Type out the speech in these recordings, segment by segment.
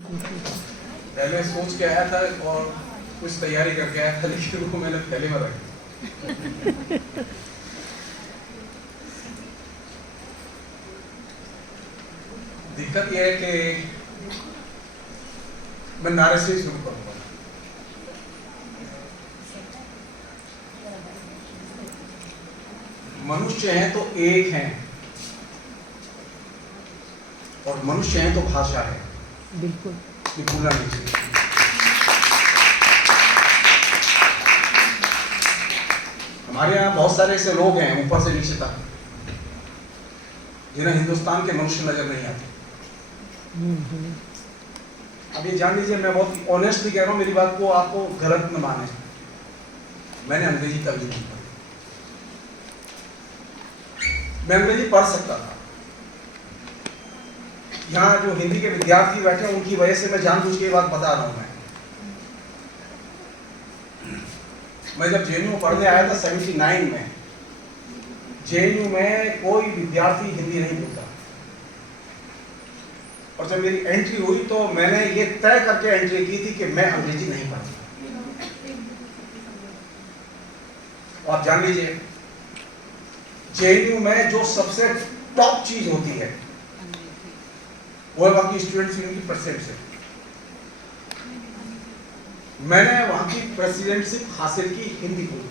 पहले सोच के आया था और कुछ तैयारी करके आया था, लेकिन वो मैंने पहले में रखी। दिक्कत यह है कि मैं नारे से शुरू करूंगा। मनुष्य हैं तो एक हैं, और मनुष्य हैं तो भाषा है। बिल्कुल, ये भूलना नहीं चाहिए। हमारे यहाँ बहुत सारे ऐसे लोग हैं ऊपर से नीचे तक जिन्हें हिंदुस्तान के मनुष्य नजर नहीं आते। अब ये जान लीजिए, मैं बहुत ऑनेस्टली कह रहा हूँ, मेरी बात को आपको गलत न माने। मैंने अंग्रेजी कभी नहीं पढ़ी। मैं अंग्रेजी पढ़ सकता था। यहाँ जो हिंदी के विद्यार्थी बैठे हैं उनकी वजह से मैं जानबूझ के ये बात बता रहा हूँ। मैं जब जेएनयू में पढ़ने आया था 79 में, जेएनयू में कोई विद्यार्थी हिंदी नहीं बोलता, और जब मेरी एंट्री हुई तो मैंने ये तय करके एंट्री की थी कि मैं अंग्रेजी नहीं पढ़ूंगा। और आप जान लीजिए, जेएनयू में जो सबसे टॉप चीज होती है वो है वहां की स्टूडेंट्स यूनियन की प्रेसिडेंटशिप। मैंने वहां की प्रेसिडेंटशिप हासिल की हिंदी बोली,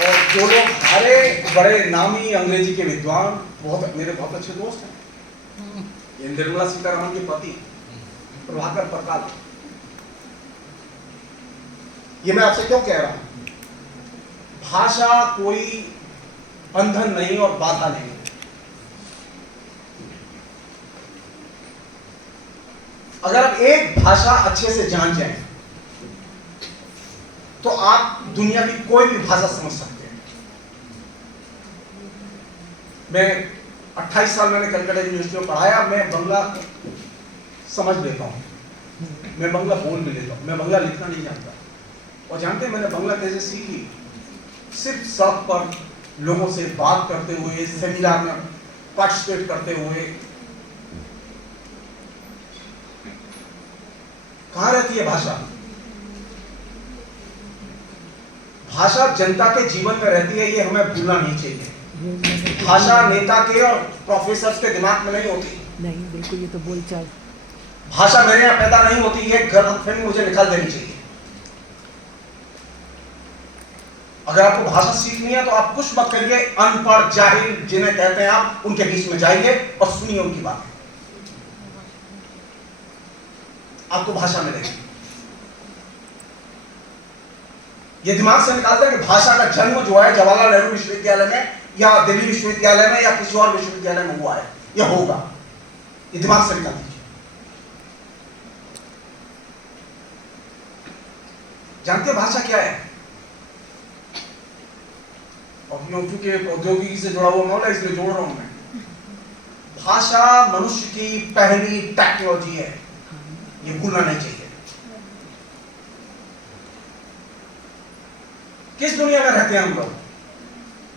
और जो लोग हमारे बड़े नामी अंग्रेजी के विद्वान मेरे बहुत अच्छे दोस्त हैं, ये निर्मला सीतारमण के पति प्रभाकर परकाल। ये मैं आपसे क्यों कह रहा हूं? भाषा कोई बंधन नहीं और बाधा नहीं। अगर आप एक भाषा अच्छे से जान जाएं तो आप दुनिया की कोई भी भाषा समझ सकते हैं। मैं 28 साल मैंने कलकत्ता यूनिवर्सिटी में पढ़ाया। मैं बंगला समझ लेता हूं, मैं बंगला बोल भी लेता हूं, मैं बंगला लिखना नहीं जानता। और जानते हैं मैंने बंगला कैसे सीखी? सिर्फ सड़क पर लोगों से बात करते हुए, सेमिनार में पार्टिसिपेट करते हुए। कहां रहती है भाषा? भाषा जनता के जीवन में रहती है, ये हमें भूलना नहीं चाहिए। भाषा नेता के और प्रोफेसर के दिमाग में नहीं होती। नहीं, बिल्कुल, ये तो बोलचाल। भाषा मेरे यहाँ पैदा नहीं होती, ये गलतफहमी मुझे निकाल देनी चाहिए। अगर आपको भाषा सीखनी है तो आप कुछ मत करिए, अनपढ़ जाहिल जिन्हें कहते हैं आप, उनके बीच में जाइए और सुनिए उनकी बात। आपको भाषा मिलेगी। ये दिमाग से निकालते हैं कि भाषा का जन्म जो है जवाहरलाल नेहरू विश्वविद्यालय में या दिल्ली विश्वविद्यालय में या किसी और विश्वविद्यालय में हुआ है, यह होगा। ये दिमाग से निकाल दीजिए। जानते भाषा क्या है? और क्योंकि प्रौद्योगिकी से जुड़ा हुआ मामला इसलिए जोड़ रहा हूं मैं। भाषा मनुष्य की पहली टेक्नोलॉजी है, ये भूलना नहीं चाहिए। किस दुनिया में रहते हैं हम लोग?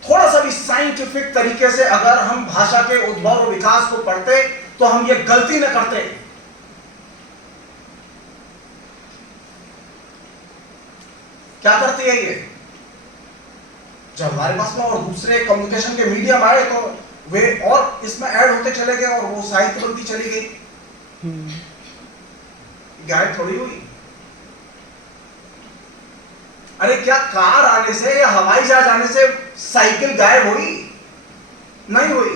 थोड़ा सा भी साइंटिफिक तरीके से अगर हम भाषा के उद्भव और विकास को पढ़ते तो हम ये गलती न करते। क्या करती है ये? जब हमारे पास में और दूसरे कम्युनिकेशन के मीडियम आए तो वे और इसमें ऐड होते चले गए और वो साहित्य बनती चली गई। गायब थोड़ी हुई। अरे क्या कार आने से या हवाई जहाज आने से साइकिल गायब हुई? नहीं हुई,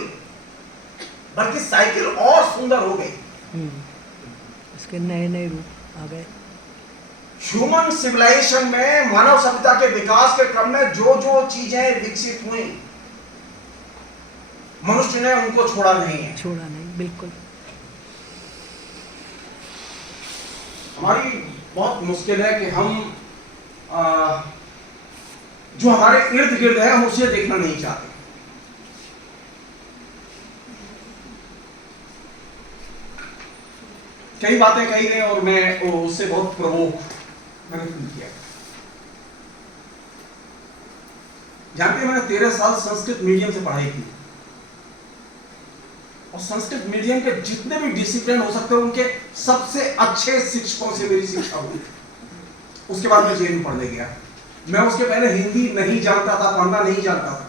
बल्कि साइकिल और सुंदर हो गई। इसके नए नए रूप आ गए। ह्यूमन सिविलाइजेशन में, मानव सभ्यता के विकास के क्रम में जो जो चीजें विकसित हुई, मनुष्य ने उनको छोड़ा नहीं है। छोड़ा नहीं, बिल्कुल। हमारी बहुत मुश्किल है कि हम जो हमारे इर्द गिर्द है हम उसे देखना नहीं चाहते। कई बातें कही गई और मैं उससे बहुत प्रवोक मैंने फील किया। जानते हैं मैंने 13 साल संस्कृत मीडियम से पढ़ाई की। और संस्कृत मीडियम के जितने भी डिसिप्लिन हो सकते हैं उनके सबसे अच्छे शिक्षकों से मेरी शिक्षा हुई। उसके बाद मैं जेएनयू पढ़ने गया। मैं उसके पहले हिंदी नहीं जानता था, पढ़ना नहीं जानता था।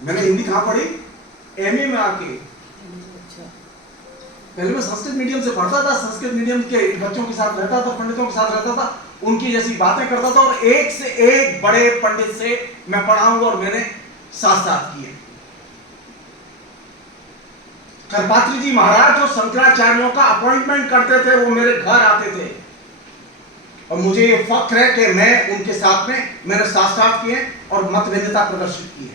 मैंने हिंदी कहां पढ़ी? एमए में आके। पहले मैं संस्कृत मीडियम से पढ़ता था, संस्कृत मीडियम के बच्चों के साथ रहता था, पंडितों के साथ रहता था, उनकी जैसी बातें करता था और एक से एक बड़े पंडित से मैं पढ़ा हूं और मैंने साथ साथ किए। करपात्री जी महाराज जो शंकराचार्यों का अपॉइंटमेंट करते थे वो मेरे घर आते थे और मुझे ये फख्र है कि मैं उनके साथ में मैंने साथ साथ किए और मतभेदता प्रदर्शित की है।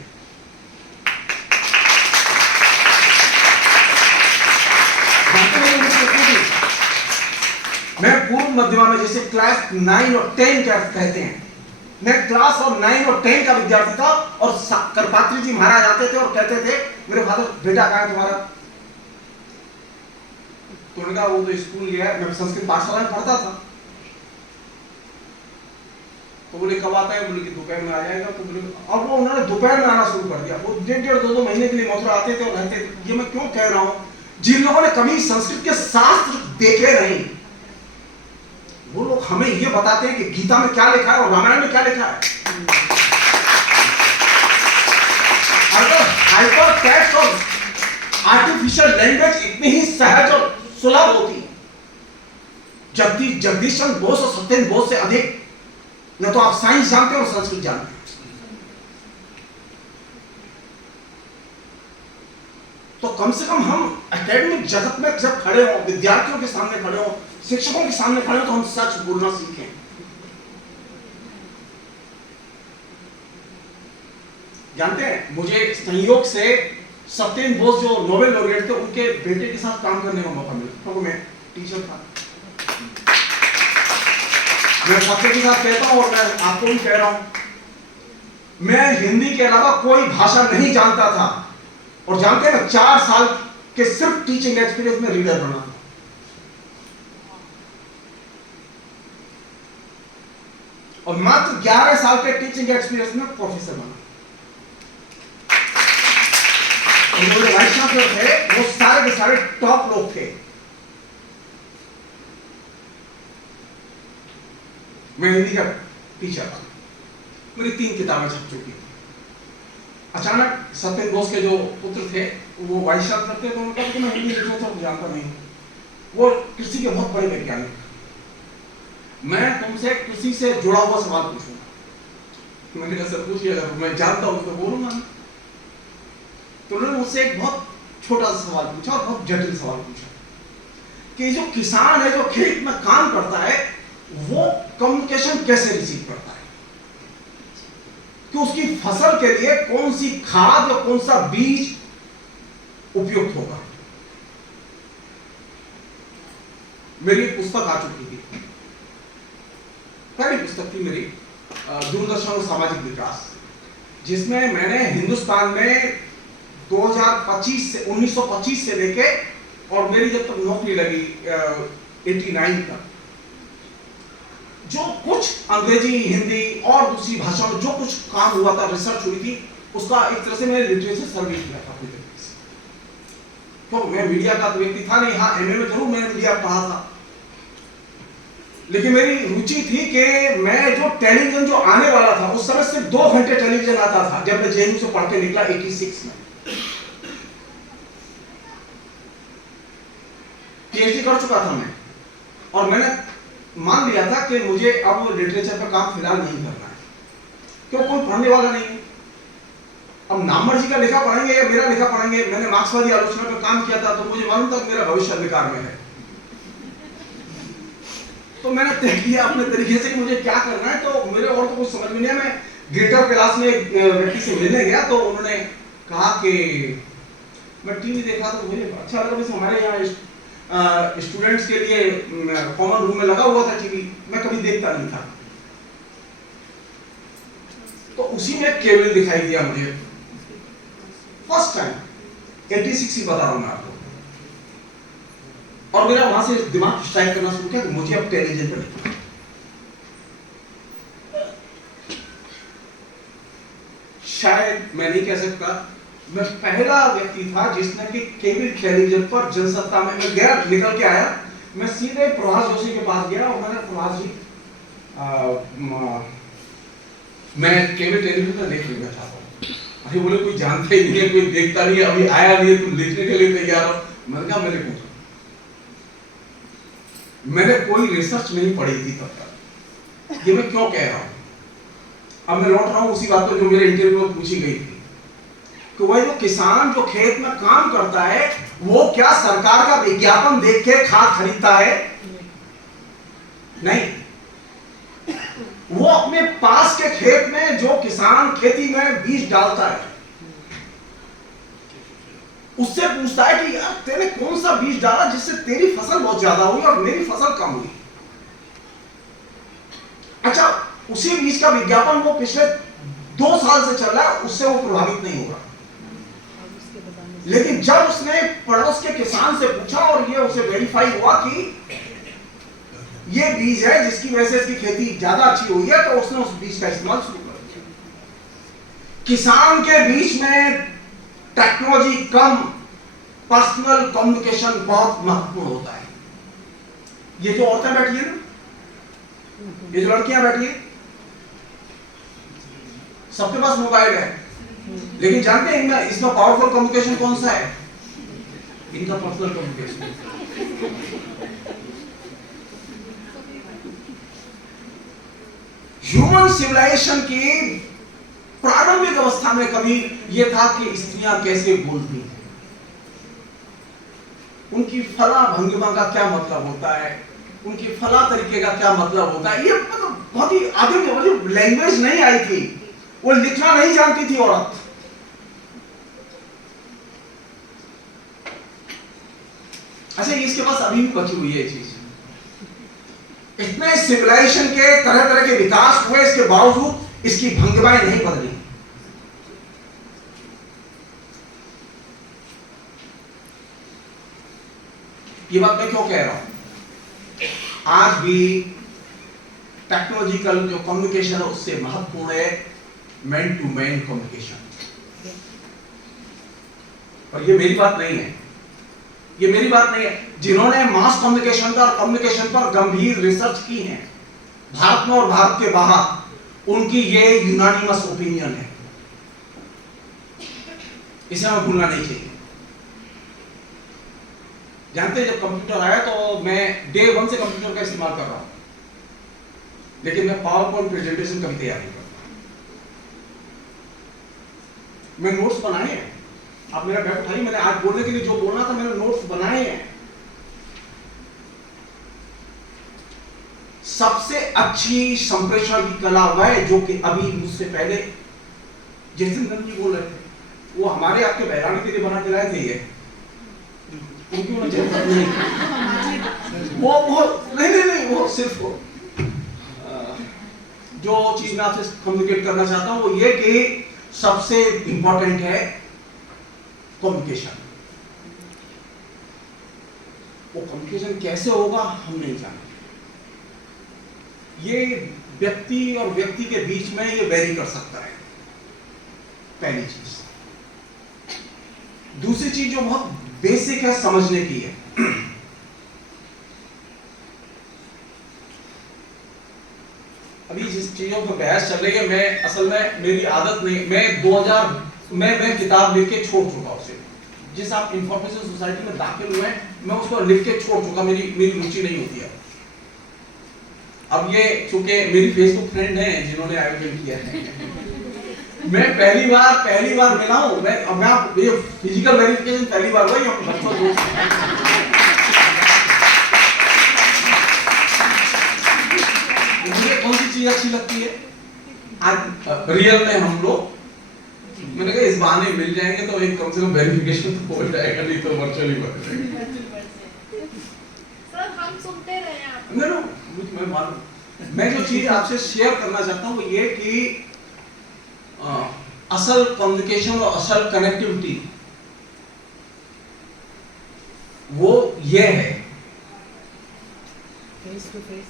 मैं पूर्व मध्यमा में जैसे क्लास 9 और 10 कहते हैं, मैं क्लास और 9 और 10 का विद्यार्थी था और करपात्री जी महाराज आते थे और कहते थे मेरे फादर बेटा कहाँ है तुम्हारा? तो उन्होंने कहा वो तो स्कूल गया है। मैं संस्कृत पाठशाला में पढ़ता था। तो बोले कब आता है? बोले कि दोपहर में आ जाएगा। तो बोले अब वो उन्होंने दोपहर में आना शुरू कर दिया। वो 1.5-2 महीने के लिए मथुरा आते थे और रहते थे। ये मैं क्यों कह रहा हूं? जिन लोगों ने कभी संस्कृत के शास्त्र देखे नहीं वो लोग हमें ये बताते हैं कि गीता में क्या लिखा है और रामायण में क्या लिखा है। अगर हाइपर टेक्स्ट और आर्टिफिशियल लैंग्वेज इतनी ही सहज और सुलभ होती, जगदीशन बोस और सत्येंद्र बोस से अधिक न तो आप साइंस जानते हो और संस्कृत जानते हो। तो कम से कम हम एकेडमिक जगत में जब खड़े हो, विद्यार्थियों के सामने खड़े हो, शिक्षकों के सामने खड़े हो, तो हम सच बोलना सीखें। जानते हैं मुझे संयोग से सत्येंद्र बोस जो नोबेल लॉरेट थे उनके बेटे के साथ काम करने का मौका मिला, क्योंकि मैं टीचर था। मैं सबके के साथ कहता हूं और मैं आपको भी कह रहा हूं, मैं हिंदी के अलावा कोई भाषा नहीं जानता था और जानते हैं 4 साल के सिर्फ टीचिंग एक्सपीरियंस में रीडर बना और मात्र 11 साल के टीचिंग एक्सपीरियंस में प्रोफेसर बना। मेरे वाइस चांसलर थे वो सारे के सारे टॉप लोग थे। मैं हिंदी का टीचर था, मेरी 3 किताबें छप चुकी थी। अचानक सत्येंद्र बोस के जो पुत्र थे वो वाइस चांसलर थे, तो उन्होंने कहा कि मैं हिंदी लिटरेचर जानता नहीं हूं। वो कृषि के बहुत बड़े वैज्ञानिक, मैं तुमसे कृषि से जुड़ा हुआ सवाल पूछूंगा। मैंने कहा सर पूछिए, अगर मैं जानता हूं तो बोलूंगा। तो उन्होंने मुझसे एक बहुत छोटा सा सवाल पूछा और बहुत जटिल सवाल पूछा कि जो किसान है जो खेत में काम करता है वो कम्युनिकेशन कैसे रिसीव करता है, कि उसकी फसल के लिए कौन सी खाद या कौन सा बीज उपयुक्त होगा। मेरी एक पुस्तक आ चुकी थी, पहली पुस्तक थी मेरी दूरदर्शन और सामाजिक विकास, जिसमें मैंने हिंदुस्तान में 2025 से 1925 से लेके और मेरी जब तक नौकरी लगी 89 तक जो कुछ अंग्रेजी, हिंदी और दूसरी भाषाओं में जो कुछ काम हुआ था, रिसर्च हुई थी, उसका एक तरह से मैंने लिटरेचर सर्वे किया था अपनी तरीके से। तो मैं मीडिया का तो व्यक्ति था नहीं, हाँ एमए में जरूर मैंने मीडिया पढ़ा था, लेकिन मेरी रुचि थी कि मैं जो टेलीविजन जो आने वाला था उस समय सिर्फ 2 घंटे टेलीविजन आता था जब मैं जेएनयू से पढ़ के निकला 86 में। पीएचडी कर चुका था मैं और मैंने मान लिया था कि मुझे अब लिटरेचर पर काम फिलहाल नहीं करना है, क्यों कोई पढ़ने वाला नहीं है। अब नामवर जी का लिखा पढ़ेंगे या मेरा लिखा पढ़ेंगे। मैंने मार्क्सवादी आलोचना पर काम किया था तो मुझे मालूम था कि मेरा भविष्य अंधकार में है। तो मैंने तय किया अपने तरीके से कि मुझे क्या करना है। तो मेरे और तो कुछ समझ में नहीं आया। मैं ग्रेटर क्लास में एक व्यक्ति से मिलने गया तो उन्होंने कहा कि मैं टीवी देख रहा था, मुझे अच्छा लगा। वैसे हमारे यहाँ स्टूडेंट्स के लिए कॉमन रूम में लगा हुआ था टीवी, मैं कभी देखता नहीं था। तो उसी में केबल दिखाई दिया मुझे फर्स्ट टाइम, 86 ही बता रहा हूं मैं आपको। और मेरा वहां से दिमाग स्ट्राइक करना शुरू किया कि मुझे अब टेलीविजन पर देखना। शायद मैं नहीं कह सकता, मैं पहला व्यक्ति था जिसने कि केबल टेलीविजन पर जनसत्ता में मैं गया, निकल के आया, मैं सीधे प्रभास जोशी के पास गया और मैंने प्रभास जी मैं केबल टेलीविजन पर देख लेना चाहता हूँ। अरे बोले कोई जानता ही नहीं है, कोई देखता नहीं है, अभी आया नहीं है, तुम लिखने के लिए तैयार हो। मैंने कहा मेरे पूछो, मैंने कोई रिसर्च नहीं पढ़ी थी तब तक, ये मैं क्यों कह रहा हूँ। अब मैं लौट रहा हूँ उसी बात पर जो मेरे इंटरव्यू में पूछी गई थी कि वह जो किसान जो खेत में काम करता है वो क्या सरकार का विज्ञापन देख के खाद खरीदता है? नहीं, वो अपने पास के खेत में जो किसान खेती में बीज डालता है उससे पूछता है कि यार तेरे कौन सा बीज डाला जिससे तेरी फसल बहुत ज्यादा हुई और मेरी फसल कम हुई। अच्छा, उसी बीज का विज्ञापन वो पिछले 2 साल से चल रहा है, उससे वो प्रभावित नहीं होगा। लेकिन जब उसने पड़ोस के किसान से पूछा और ये उसे वेरीफाई हुआ कि ये बीज है जिसकी वजह से इसकी खेती ज्यादा अच्छी हुई है, तो उसने उस बीज का इस्तेमाल शुरू कर दिया। किसान के बीच में टेक्नोलॉजी कम, पर्सनल कम्युनिकेशन बहुत महत्वपूर्ण होता है। ये जो औरतें बैठी है ना, ये जो लड़कियां बैठी है, सबके पास मोबाइल है, लेकिन जानते हैं इनमें इसमें पावरफुल कम्युनिकेशन कौन सा है? इनका पर्सनल कम्युनिकेशन। ह्यूमन सिविलाइजेशन की प्रारंभिक अवस्था में कभी यह था कि स्त्रियां कैसे बोलती हैं, उनकी फला भंगिमा का क्या मतलब होता है, उनकी फला तरीके का क्या मतलब होता है। ये मतलब बहुत ही आधुनिक लैंग्वेज नहीं आई थी, वो लिखना नहीं जानती थी औरत। अच्छा, इसके पास अभी भी बची हुई है चीज। इतने सिविलाइजेशन के तरह तरह के विकास हुए, इसके बावजूद इसकी भंगिमाएं नहीं बदली। ये बात मैं क्यों कह रहा हूं? आज भी टेक्नोलॉजिकल जो कम्युनिकेशन है उससे महत्वपूर्ण है मैन टू मैन कम्युनिकेशन। और ये मेरी बात नहीं है, ये मेरी बात नहीं है। जिन्होंने मास कम्युनिकेशन पर, कम्युनिकेशन पर गंभीर रिसर्च की है भारत में और भारत के बाहर, उनकी ये यूनानिमस ओपिनियन है। इसे हमें भूलना नहीं चाहिए। जानते हैं, जब कंप्यूटर आया तो मैं डे 1 से कंप्यूटर का इस्तेमाल कर रहा हूं, लेकिन मैं पावर पॉइंट प्रेजेंटेशन कभी तैयार नहीं करता। मैं नोट्स बनाए हैं, आप मेरा बैग उठाइए, मैंने आज बोलने के लिए जो बोलना था मैंने नोट्स बनाए हैं। सबसे अच्छी संप्रेषण की कला वह है जो कि अभी मुझसे पहले जयचंद्रन जी बोल रहे थे, वो हमारे आपके बैरानी के लिए बना के लाए थे। ये उनकी नहीं, वो नहीं, वो सिर्फ जो चीज मैं आपसे कम्युनिकेट करना चाहता हूं वो ये कि सबसे इंपॉर्टेंट है कम्युनिकेशन। वो कम्युनिकेशन कैसे होगा हम नहीं जानते। ये व्यक्ति और व्यक्ति के बीच में ये वेरी कर सकता है, पहली चीज। दूसरी चीज जो बहुत बेसिक है, समझने की है। अभी जिस चीजों पर बहस चल रही है, मैं असल में मेरी आदत नहीं, मैं 2000 मैं किताब लिख के छोड़ चुका उसे। जिस आप इंफॉर्मेशन सोसाइटी में दाखिल हुए मैं उसको लिख के छोड़ चुका, मेरी रुचि नहीं होती है। अब ये चूंकि मेरी फेसबुक फ्रेंड है जिन्होंने आयोजन किया है, मैं पहली बार मिला हूं। मैं ये फिजिकल वेरिफिकेशन पहली बार हुआ, ये बच्चों मुझे कौन सी चीज अच्छी लगती है आज रियल में हम लोग, मैंने कहा इस बहाने मिल जाएंगे तो एक कम से कम वेरिफिकेशन तो हो जाएगा, नहीं तो वर्चुअली बन जाएगा। सर हम सुनते रहे आप। मैं मालूम, मैं जो चीज आपसे शेयर करना चाहता हूँ वो ये कि असल कम्युनिकेशन और असल कनेक्टिविटी वो ये है फेस टू फेस।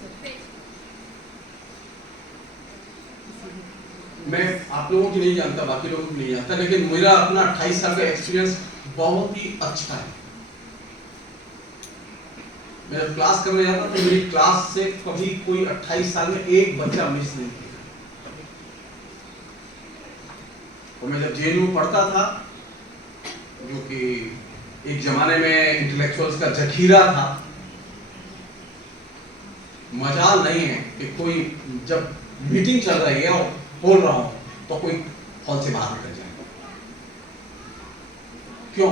मैं आप लोगों की नहीं जानता, बाकी लोगों को नहीं जानता, लेकिन मेरा अपना 28 साल का एक्सपीरियंस बहुत ही अच्छा है। मैं जब क्लास करने जाता तो मेरी क्लास से कभी कोई 28 साल में एक बच्चा मिस नहीं किया। और मैं जब जेएनयू पढ़ता था, जो कि एक जमाने में इंटेलेक्चुअल्स का जखीरा था, मजाल नहीं है कि कोई जब मीटिंग चल रही है और बोल रहा हूं तो कोई हॉल से बाहर निकल जाए। क्यों?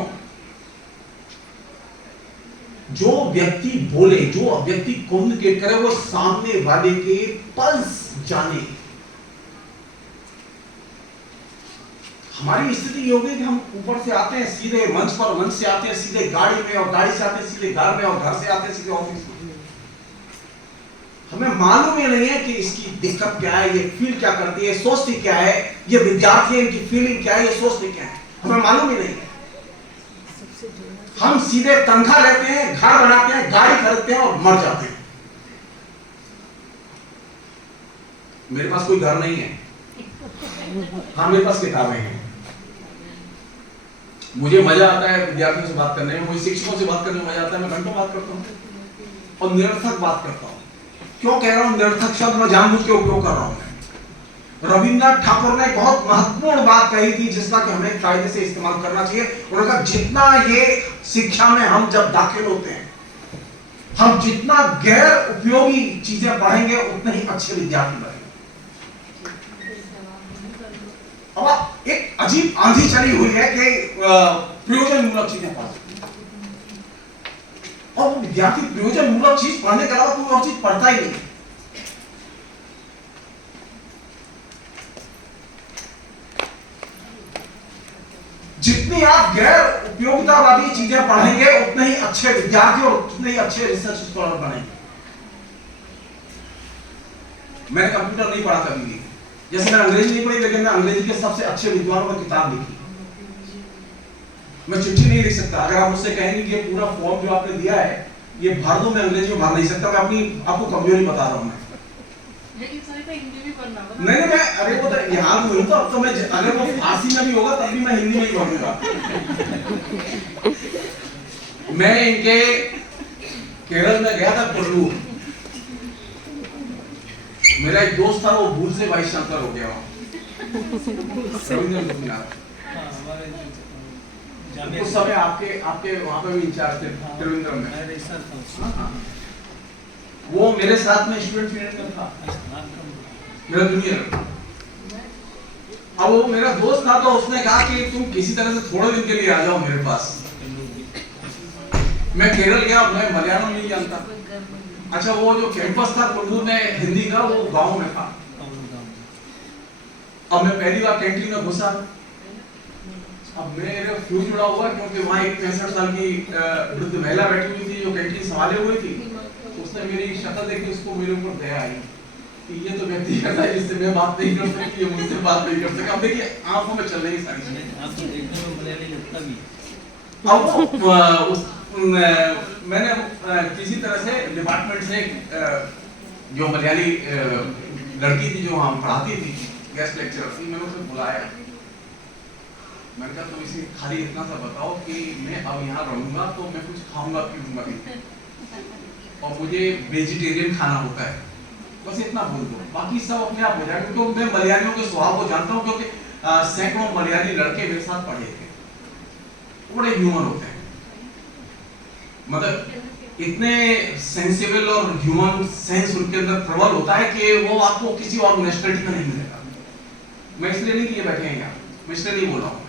जो व्यक्ति बोले, जो व्यक्ति कम्युनिकेट करे, वो सामने वाले के पल्स जाने। हमारी स्थिति ये होगी कि हम ऊपर से आते हैं सीधे मंच पर, मंच से आते हैं सीधे गाड़ी में, और गाड़ी से आते हैं सीधे घर में, और घर से आते हैं सीधे ऑफिस में। हमें मालूम ही नहीं है कि इसकी दिक्कत क्या है, ये फील क्या करती है, सोचती क्या है, ये विद्यार्थी है, इनकी फीलिंग क्या है, ये सोचती क्या है, हमें मालूम ही नहीं है। हम सीधे तनख्वाह लेते हैं, घर बनाते हैं, गाड़ी खरीदते हैं और मर जाते हैं। मेरे पास कोई घर नहीं है, हाँ मेरे पास किताबें हैं। मुझे मजा आता है विद्यार्थियों से बात करने में, मुझे शिक्षकों से बात करने में मजा आता है। मैं घंटों बात करता हूँ और निरर्थक बात करता हूँ। क्यों कह रहा हूं निरर्थक शब्द? मैं जानबूझ के उपयोग कर रहा हूं। रविन्द्रनाथ ठाकुर ने बहुत महत्वपूर्ण बात कही थी, जिसका कि हमें कायदे से इस्तेमाल करना चाहिए। उन्होंने कहा जितना ये शिक्षा में हम जब दाखिल होते हैं, हम जितना गैर उपयोगी चीजें पढ़ेंगे उतने ही अच्छे विद्यार्थी बनेंगे। अब एक अजीब आंधी चली हुई है कि प्रयोजन मूलक चीजें पढ़ो, और वो विद्यार्थी प्रयोजन मूलक चीज पढ़ने के अलावा कोई और चीज पढ़ता ही नहीं। जितनी आप गैर उपयोगितावादी चीजें पढ़ेंगे उतने ही अच्छे विद्यार्थी और उतने ही अच्छे रिसर्च स्कॉलर बनेंगे। मैंने कंप्यूटर नहीं पढ़ा कभी भी, जैसे मैंने अंग्रेजी नहीं पढ़ी, लेकिन मैं अंग्रेजी के सबसे अच्छे विद्वानों पर किताब लिखी। मैं चिट्ठी नहीं लिख सकता। अगर आप मुझसे कहेंगे कि ये पूरा फॉर्म जो आपने दिया है ये भर दो, मैं अंग्रेजी में भर नहीं सकता। मैं अपनी आपको कमजोरी बता रहा हूं। मैं नहीं, मैं अरे वो तो यहाँ भी हूँ, तो अब तो मैं अगर वो फारसी में भी होगा तब भी मैं हिंदी में ही पढ़ूंगा। मैं इनके केरल में गया था, कुल्लू। मेरा एक दोस्त था, वो भूल से वाइस चांसलर हो गया। उस समय आपके वहां पे भी इंचार्ज थे त्रिवेंद्रम में। वो मेरे साथ में स्टूडेंट यूनियन में था, मेरा जूनियर। अब वो मेरा दोस्त था, तो उसने कहा कि तुम किसी तरह से थोड़े दिन के लिए आ जाओ मेरे पास। मैं केरल गया, मैं मलयालम नहीं जानता। अच्छा, वो जो कैंपस था कुल्लू में हिंदी का, वो गांव में था। अब मैं पहली बार कैंटीन में घुसा। अब मेरे फ्यूज जुड़ा हुआ, क्योंकि वहां एक 65 साल की वृद्ध महिला बैठी हुई थी जो कैंटीन संभाले हुई थी। उसने मेरी शक्ल देखी, उसको मेरे ऊपर दया आई कि ये तो व्यक्ति ऐसा है जिससे मैं बात नहीं कर सकती, ये मुझसे बात नहीं कर सकता। अब देखिए आंखों में चल रही सारी चीजें। आप तो देखने में मलयाली लगता भी। अब मैंने किसी तरह से डिपार्टमेंट से जो मलयाली लड़की थी जो हम पढ़ाती थी, गेस्ट लेक्चरर थी, मैंने उसे बुलाया। मैंने कहा तुम इसे खाली इतना सा बताओ कि मैं अब यहाँ रहूंगा तो मैं कुछ खाऊंगा पीऊंगा नहीं, और मुझे वेजिटेरियन खाना होता है, बस इतना बोल दो, बाकी सब अपने आप हो जाएगा। क्योंकि मैं मलयालियों के स्वभाव को जानता हूँ, क्योंकि सैकड़ों मलयाली लड़के मेरे साथ पढ़े थे। बड़े ह्यूमन होते हैं, मतलब इतने सेंसिबल और ह्यूमन सेंस उनके अंदर प्रबल होता है कि वो आपको किसी और नेशनलिटी का नहीं मिलेगा। मैं इसलिए नहीं किए बैठे हैं यहाँ, मैं इसलिए नहीं बोल रहा हूँ।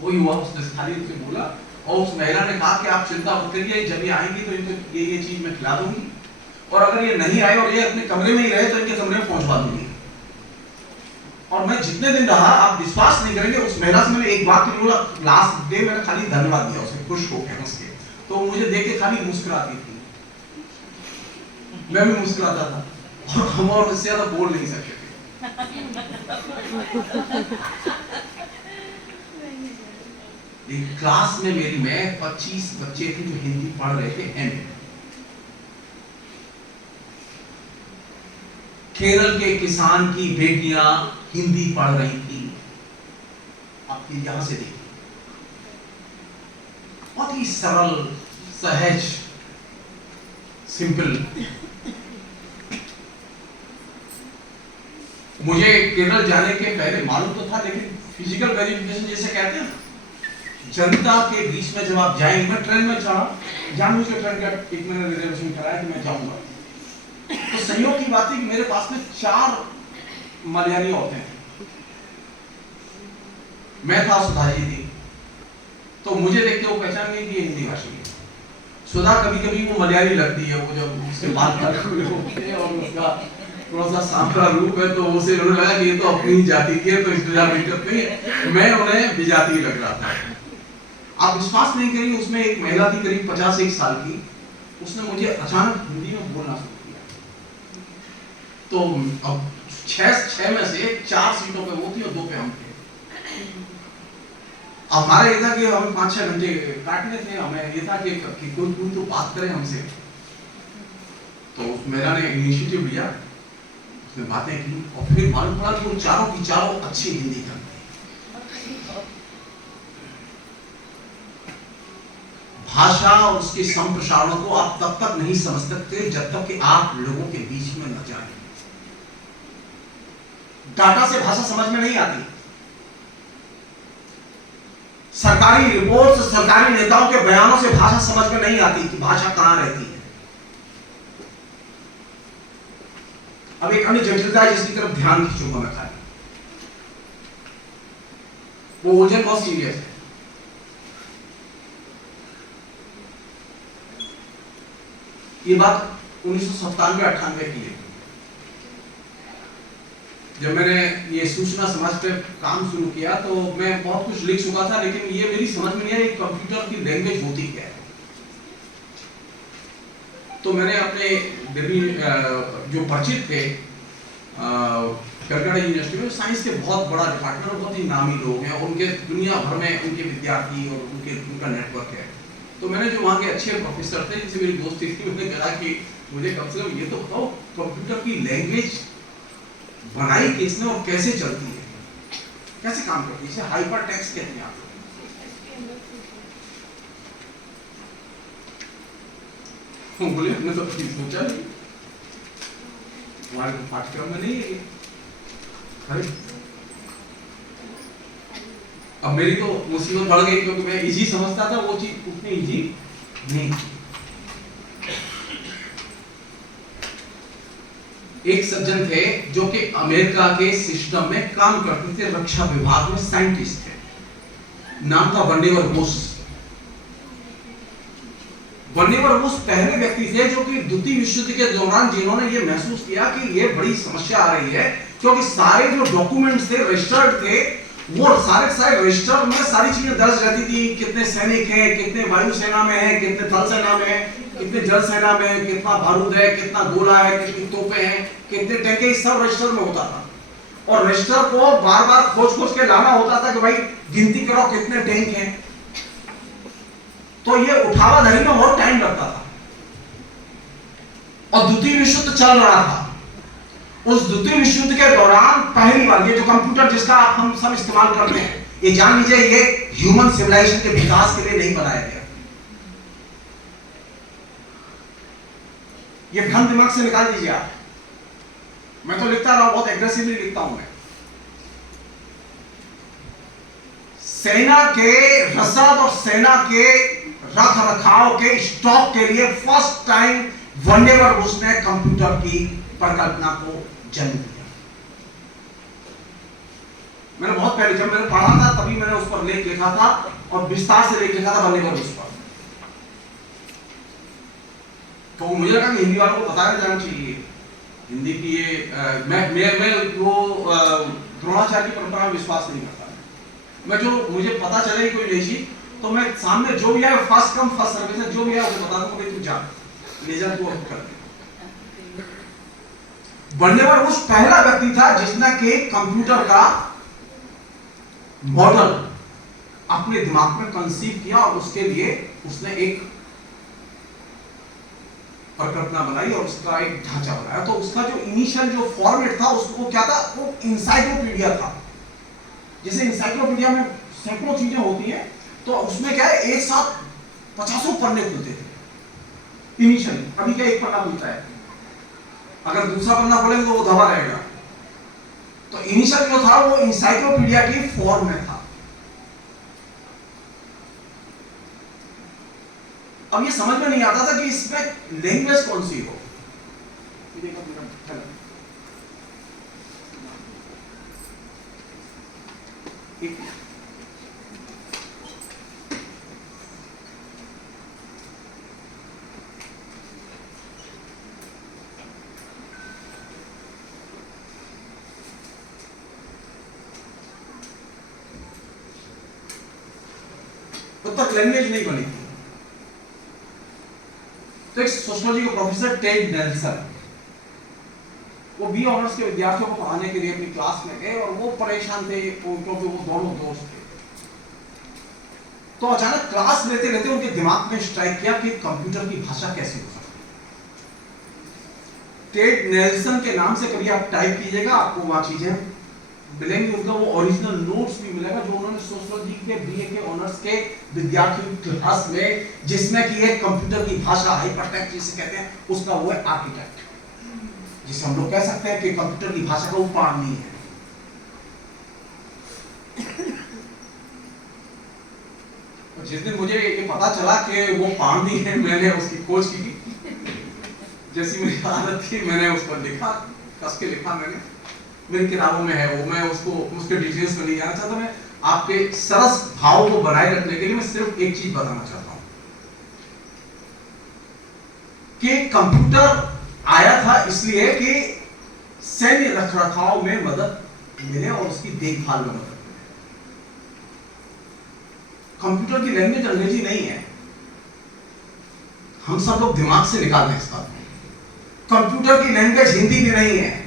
वो युवा उसने खाली उससे बोला, और उस महिला ने कहा कि आप चिंता मत करिए, जब ये आएंगी तो इनको ये चीज मैं खिला दूंगी, और अगर ये नहीं आए और ये अपने कमरे में ही रहे तो इनके कमरे में पहुंचवा दूंगी। और मैं जितने दिन रहा, आप विश्वास नहीं करेंगे, उस महिला से मैंने एक बात की बोला, लास्ट डे मैंने खाली धन्यवाद दिया उसे, खुश हो गया उसके। तो मुझे देख के खाली मुस्कुराती थी, मैं भी मुस्कुराता था, और हम और उससे ज्यादा बोल नहीं सकते थे। एक क्लास में मेरी में 25 बच्चे थे जो हिंदी पढ़ रहे थे। केरल के किसान की बेटियां हिंदी पढ़ रही थी। आप ये यहां से देखिए, बहुत ही सरल, सहज, सिंपल। मुझे केरल जाने के पहले मालूम तो था, लेकिन फिजिकल वेरिफिकेशन जैसे कहते हैं ना, जनता के बीच में जब आप जाएंगे, मैं ट्रेन में चढ़ा, जानबूझ के ट्रेन का एक मैंने रिजर्वेशन कराया कि मैं जाऊंगा। तो संयोग की बात है कि मेरे पास में 4 मलयाली औरतें हैं, मैं था, सुधा जी थी। तो मुझे देख के वो पहचान गई कि ये हिंदी भाषी है। सुधा कभी कभी वो मलयाली लगती है, वो जब उससे बात करते हैं और उसका थोड़ा सा सांवला रूप है, तो उसे लगा कि ये तो अपनी ही जाति की है, तो इसलिए दिक्कत नहीं है। मैं उन्हें विजातीय लग रहा था। आप विश्वास नहीं करिए, उसमें एक महिला थी करीब 51 साल की, उसने मुझे अचानक हिंदी में बोलना शुरू किया। तो अब 6 में से 4 सीटों पे वो थी और 2 पे हम थे। हमारा ये था कि हमें 5-6 घंटे काटने थे, हमें ये था कि कोई तो बात करे हमसे। तो मेरा ने इनिशिएटिव लिया, उसने बातें की और फिर मालूम पड़ा कि वो चारों की चारों अच्छी हिंदी करते हैं। भाषा और उसके संप्रसारण को आप तब तक नहीं समझ सकते जब तक कि आप लोगों के बीच में न जाएं। डाटा से भाषा समझ में नहीं आती। सरकारी रिपोर्ट, सरकारी नेताओं के बयानों से भाषा समझ में नहीं आती कि भाषा कहां रहती है। अब एक अन्य जटिलता है जिसकी तरफ ध्यान खींचूंगा मैं खाली, वो उलझन बहुत सीरियस है। ये बात 1997-98 की है, जब मैंने ये सूचना समाज पे काम शुरू किया। तो मैं बहुत कुछ लिख चुका था, लेकिन ये मेरी समझ में नहीं आया कंप्यूटर की लैंग्वेज होती क्या है। तो मैंने अपने जो परिचित थे कलकत्ता यूनिवर्सिटी में, साइंस के बहुत बड़ा डिपार्टमेंट, बहुत ही नामी लोग हैं, उनके दुनिया भर में उनके विद्यार्थी और उनका नेटवर्क है। तो मैंने जो वहाँ के अच्छे प्रोफेसर थे, जिनसे मेरी दोस्ती थी, उन्होंने कहा कि मुझे कम से कम ये तो बताओ कंप्यूटर की लैंग्वेज बनाई किसने और कैसे चलती है, कैसे काम करती है, इसे हाइपर टेक्स्ट कहते हैं आप। बोले हमने तो कभी सोचा नहीं, हमारे पाठ्यक्रम में नहीं है। अरे अब मेरी तो मुसीबत बढ़ गई, क्योंकि मैं इजी समझता था, वो चीज उतनी इजी नहीं थी। एक सज्जन थे जो कि अमेरिका के सिस्टम में काम करते थे, रक्षा विभाग में साइंटिस्ट थे, नाम था वंडेवर बुश। वंडेवर बुश पहले व्यक्ति थे जो कि द्वितीय विश्व युद्ध के दौरान जिन्होंने ये महसूस किया कि ये बड़ी समस्या आ रही है, क्योंकि सारे जो डॉक्यूमेंट्स थे, रजिस्टर्ड थे, वो सारे रजिस्टर में सारी चीजें दर्ज रहती थी। कितने सैनिक हैं, कितने वायुसेना में हैं, कितने थल सेना में हैं, कितने जल सेना में है, कितना बारूद है, कितना गोला है, कितनी तोपें हैं, कितने टैंक है, सब रजिस्टर में होता था। और रजिस्टर को बार बार खोज के लाना होता था कि भाई गिनती करो कितने टैंक हैं। तो ये उठावा धरी में बहुत टाइम लगता था। और द्वितीय विश्व युद्ध चल रहा था। उस द्वितीय विश्व युद्ध के दौरान पहली बार ये जो कंप्यूटर जिसका हम सब इस्तेमाल करते हैं, ये जान लीजिए ये ह्यूमन सिविलाइजेशन के विकास के लिए नहीं बनाया गया। ये भ्रम दिमाग से निकाल दीजिए आप। मैं तो लिखता रहा, बहुत एग्रेसिवली लिखता हूं मैं। सेना के रसद और सेना के रख रखाव के स्टॉक के लिए फर्स्ट टाइम वंडेवर बुश ने कंप्यूटर की परिकल्पना को जन्म दिया। मैंने बहुत पहले जब मैंने पढ़ा था तभी मैंने उस पर लेख लिखा था और विस्तार से लेख लिखा था वंडेवर बुश पर। तो मुझे लगा कि हिंदी वालों को बताया जाना चाहिए हिंदी की ये मैं वो द्रोणाचार्य की परंपरा में विश्वास नहीं करता। मैं जो मुझे पता चले कोई नई चीज तो मैं सामने जो भी है फर्स्ट कम फर्स्ट सर्विस है, जो भी है उसे बता दूंगा कि तू जा ले जा, तू कर दे। वंडेवर बुश पहला व्यक्ति था जिसने कि कंप्यूटर का मॉडल अपने दिमाग में कंसीव किया और उसके लिए उसने एक परिकल्पना बनाई और उसका एक ढांचा बनाया। तो उसका जो इनिशियल जो फॉर्मेट था उसको क्या था, वो इंसाइक्लोपीडिया था। जैसे इंसाइक्लोपीडिया में सैकड़ों चीजें होती हैं, तो उसमें क्या है, एक साथ 50 पन्ने खुलते थे इनिशियली। अभी क्या एक पन्ना खुलता है, अगर दूसरा पन्ना खोलेंगे तो वो दबा रहेगा। तो इनिशियल जो था वो इंसाइक्लोपीडिया की फॉर्म में था। अब ये समझ में नहीं आता था कि इसमें लैंग्वेज कौन सी हो। तब तक लैंग्वेज नहीं बनी थी। तो एक सोशियोलॉजी के प्रोफेसर टेड नेल्सन, वो बी ऑनर्स के विद्यार्थियों को पढ़ाने के लिए अपनी क्लास में गए और वो परेशान थे क्योंकि वो दोनों दोस्त थे। तो अचानक क्लास लेते लेते उनके दिमाग में स्ट्राइक किया कि कंप्यूटर की भाषा कैसी हो सकती है। टेड नेल्सन के नाम से कभी आप टाइप कीजिएगा, आपको वहां चीजें मिलेंगी। उनका वो ओरिजिनल नोट्स भी मिलेगा जो उन्होंने सोशियोलॉजी के बीए के ऑनर्स के विद्यार्थियों की क्लास में, जिसमें कि एक कंप्यूटर की भाषा हाइपरटेक्स्ट जिसे कहते हैं, उसका वो है आर्किटेक्ट, जिसे हम लोग कह सकते हैं कि कंप्यूटर की भाषा का वो पाणिनि है। जिस दिन मुझे ये पता चला कि वो पाणिनि है, मैंने उसकी खोज की। जैसी मेरी आदत थी, मैंने उस पर लिखा, कस के लिखा मैंने, मेरी किताबों में है वो। मैं उसको उसके डिटेल्स में नहीं जाना चाहता। मैं आपके सरस भाव को बनाए रखने के लिए मैं सिर्फ एक चीज बताना चाहता हूं कि कंप्यूटर आया था इसलिए कि सैन्य रखरखाव में मदद मिले और उसकी देखभाल में मदद मिले। कंप्यूटर की लैंग्वेज अंग्रेजी नहीं है, हम सब लोग दिमाग से निकाल दें इस बात में। कंप्यूटर की लैंग्वेज हिंदी भी नहीं है।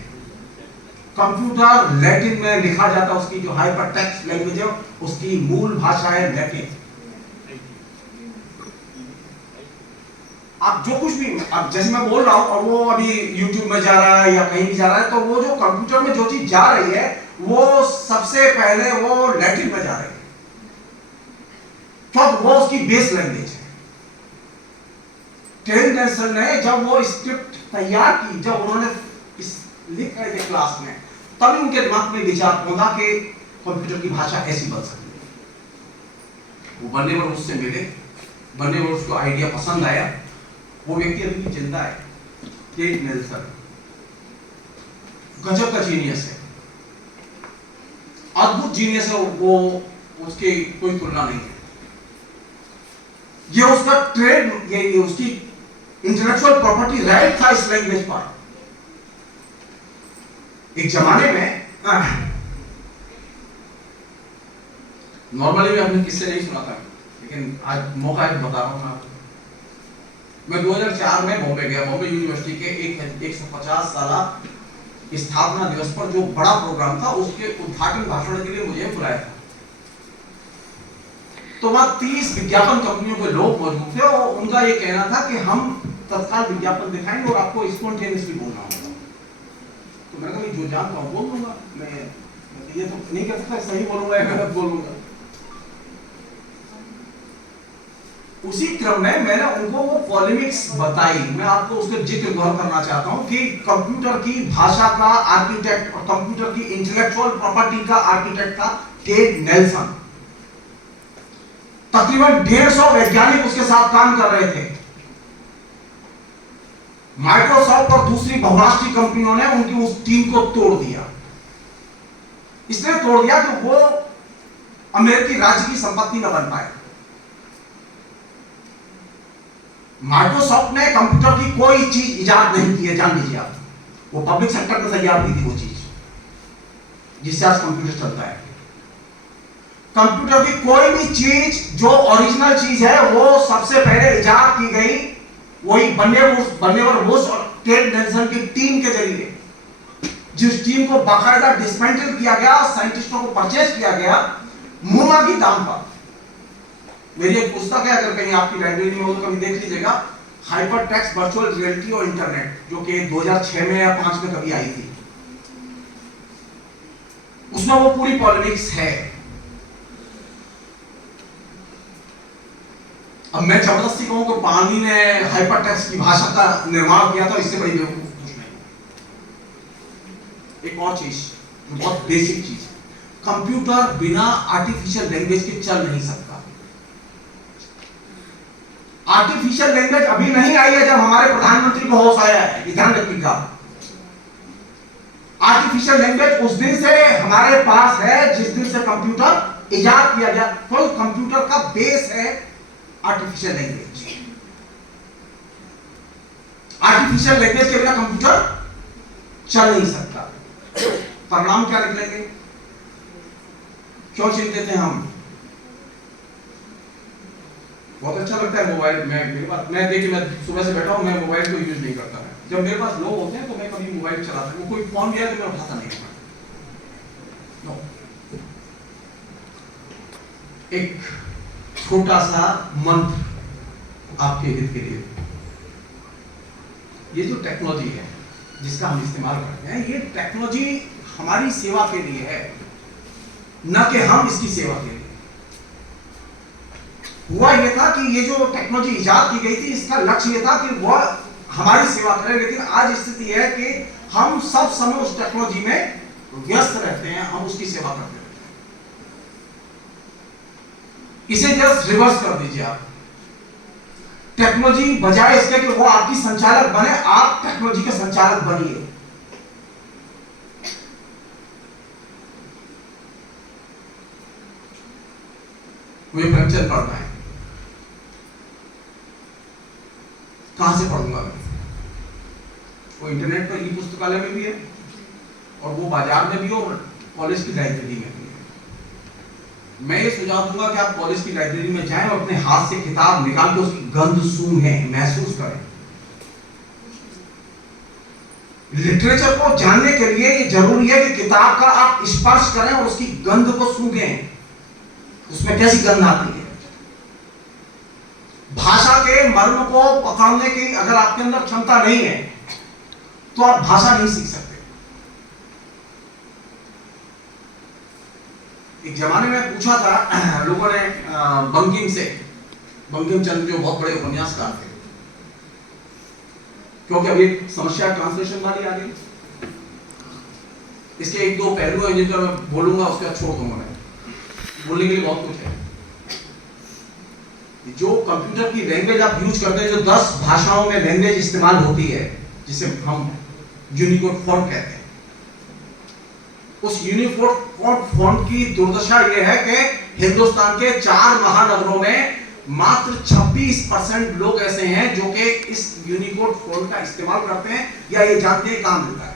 कंप्यूटर लैटिन में लिखा जाता है, उसकी जो हाइपरटेक्स्ट लैंग्वेज है उसकी मूल भाषा है लैटिन। आप जो कुछ भी, अब जैसे मैं बोल रहा हूं और वो अभी YouTube में जा रहा है या कहीं भी जा रहा है, तो वो जो कंप्यूटर में जो चीज जा रही है वो सबसे पहले वो लैटिन में जा रही है, क्योंकि वो उसकी बेस लैंग्वेज है। टेड नेल्सन ने जब वो स्क्रिप्ट तैयार की, जब उन्होंने लिख रहे थे क्लास में, तभी उनके दिमाग में विचार पहुंचा कि कंप्यूटर की भाषा ऐसी बन सकती है। वो बनने पर उससे मिले, बनने पर उसको आइडिया पसंद आया। वो व्यक्ति अभी भी जिंदा है, टेड नेल्सन। गजब का जीनियस है, अद्भुत जीनियस है वो, उसकी कोई तुलना नहीं है। ये उसका ट्रेड, ये उसकी इंटेलेक्चुअल प्रॉपर्टी राइट था इस लैंग्वेज पर। एक जमाने में नॉर्मली मैं अपने किस्से नहीं सुनाता, लेकिन आज मौका है बता रहा हूं आपको। मैं 2004 में बॉम्बे गया। बॉम्बे यूनिवर्सिटी के 150 साल स्थापना दिवस पर जो बड़ा प्रोग्राम था, उसके उद्घाटन भाषण के लिए मुझे बुलाया था। तो वहां 30 विज्ञापन कंपनियों के लोग मौजूद थे और उनका ये कहना था कि हम तत्काल विज्ञापन दिखाएंगे और आपको स्पॉन्टेनियसली बोलना होगा। तो मैंने कहा जो जानता हूं बोल दूंगा, मैं ये तो नहीं कह सकता सही बोलूंगा या गलत बोलूंगा। उसी क्रम में मैंने उनको वो पॉलिमिक्स बताई। मैं आपको उसका जिक्र गौर करना चाहता हूं कि कंप्यूटर की भाषा का आर्किटेक्ट और कंप्यूटर की इंटेलेक्चुअल प्रॉपर्टी का आर्किटेक्ट था टेड नेल्सन। तकरीबन 150 वैज्ञानिक उसके साथ काम कर रहे थे। माइक्रोसॉफ्ट और दूसरी बहुराष्ट्रीय कंपनियों ने उनकी उस टीम को तोड़ दिया। इसलिए तोड़ दिया कि वो अमेरिकी राज्य की संपत्ति न बन पाए। माइक्रोसॉफ्ट ने कंप्यूटर की कोई चीज इजाद नहीं की है, जान लीजिए आप। वो पब्लिक सेक्टर में तैयार हुई थी वो चीज जिससे आज कंप्यूटर चलता है। कंप्यूटर की कोई भी चीज जो ओरिजिनल चीज है वो सबसे पहले इजाद की गई वही बर्नेवर बुश और टेड नेल्सन की टीम के जरिए, जिस टीम को बाकायदा डिसमेंटल किया गया, साइंटिस्टों को परचेज किया गया मुमा की दाम पर। मेरी एक पुस्तक है, अगर कहीं आपकी लाइब्रेरी में हो तो कभी देख लीजिएगा, हाइपर टेक्स्ट वर्चुअल रियलिटी और इंटरनेट, जो कि 2006 में या 5 में कभी आई थी, उसमें वो पूरी पॉलिटिक्स है। अब मैं जबरदस्ती कहूं कि पानी ने हाइपर टेक्स्ट की भाषा का निर्माण किया था, इससे बड़ी बेवकूफ कुछ नहीं। एक और चीज, बहुत बेसिक चीज, कंप्यूटर बिना आर्टिफिशियल लैंग्वेज के चल नहीं सकता। आर्टिफिशियल लैंग्वेज अभी नहीं आई है जब हमारे प्रधानमंत्री को होश आया है, ये ध्यान रखिएगा। आर्टिफिशियल लैंग्वेज उस दिन से हमारे पास है जिस दिन से कंप्यूटर इजाद किया गया। तो कंप्यूटर का बेस है आर्टिफिशियल लैंग्वेज। आर्टिफिशियल लैंग्वेज के बिना कंप्यूटर चल नहीं सकता। परिणाम क्या निकलेंगे? क्यों चिंतित हैं हम? बहुत अच्छा लगता है मोबाइल में, मेरे पास, मैं देखिए मैं सुबह से बैठा हूं, मैं मोबाइल को यूज नहीं करता। जब मेरे पास लोग होते हैं तो मैं कभी मोबाइल चलाता हूं, कोई फोन भी आया तो मैं उठाता नहीं हूं। एक छोटा सा मंत्र आपके हित के लिए, ये जो टेक्नोलॉजी है जिसका हम इस्तेमाल करते हैं, ये टेक्नोलॉजी हमारी सेवा के लिए है, न कि हम इसकी सेवा के लिए। हुआ यह था कि ये जो टेक्नोलॉजी इजाद की गई थी, इसका लक्ष्य ये था कि वह हमारी सेवा करे, लेकिन आज स्थिति है कि हम सब समय उस टेक्नोलॉजी में व्यस्त रहते हैं, हम उसकी सेवा करते रहते हैं। इसे जस्ट रिवर्स कर दीजिए आप। टेक्नोलॉजी बजाय इसके कि वो आपकी संचालक बने, आप टेक्नोलॉजी के संचालक बनिए। मुझे प्रेमचंद पढ़ना है, कहां से पढ़ूंगा मैं? वो इंटरनेट पर ई पुस्तकालय में भी है, और वो बाजार में भी है, और कॉलेज की लाइब्रेरी में भी है। मैं ये सुझाव दूंगा कि आप कॉलेज की लाइब्रेरी में जाएं और अपने हाथ से किताब निकाल के उसकी गंध सूंघें, महसूस करें। लिटरेचर को जानने के लिए ये जरूरी है कि किताब का आप स्पर्श करें और उसकी गंध को सूंघें, उसमें कैसी गंध आती है। भाषा के मर्म को पकड़ने की अगर आपके अंदर क्षमता नहीं है तो आप भाषा नहीं सीख सकते। एक जमाने में पूछा था लोगों ने बंकिम से, बंकिम चंद्र जो बहुत बड़े उपन्यासकार थे, क्योंकि अभी एक समस्या ट्रांसलेशन वाली आ गई, इसके एक दो पहलू हैं जिनका मैं बोलूंगा, उसके बाद छोड़ दूंगा। मैं बोलने के लिए बहुत कुछ है। जो कंप्यूटर की लैंग्वेज आप यूज करते हैं, जो 10 भाषाओं में लैंग्वेज इस्तेमाल होती है, जिसे हम यूनिकोड फॉन्ट कहते हैं, उस यूनिकोड फॉन्ट की दुर्दशा यह है कि हिंदुस्तान के 4 महानगरों में मात्र 26% लोग ऐसे हैं जो कि इस यूनिकोड फॉन्ट का इस्तेमाल करते हैं या ये जानते हैं काम मिलता है।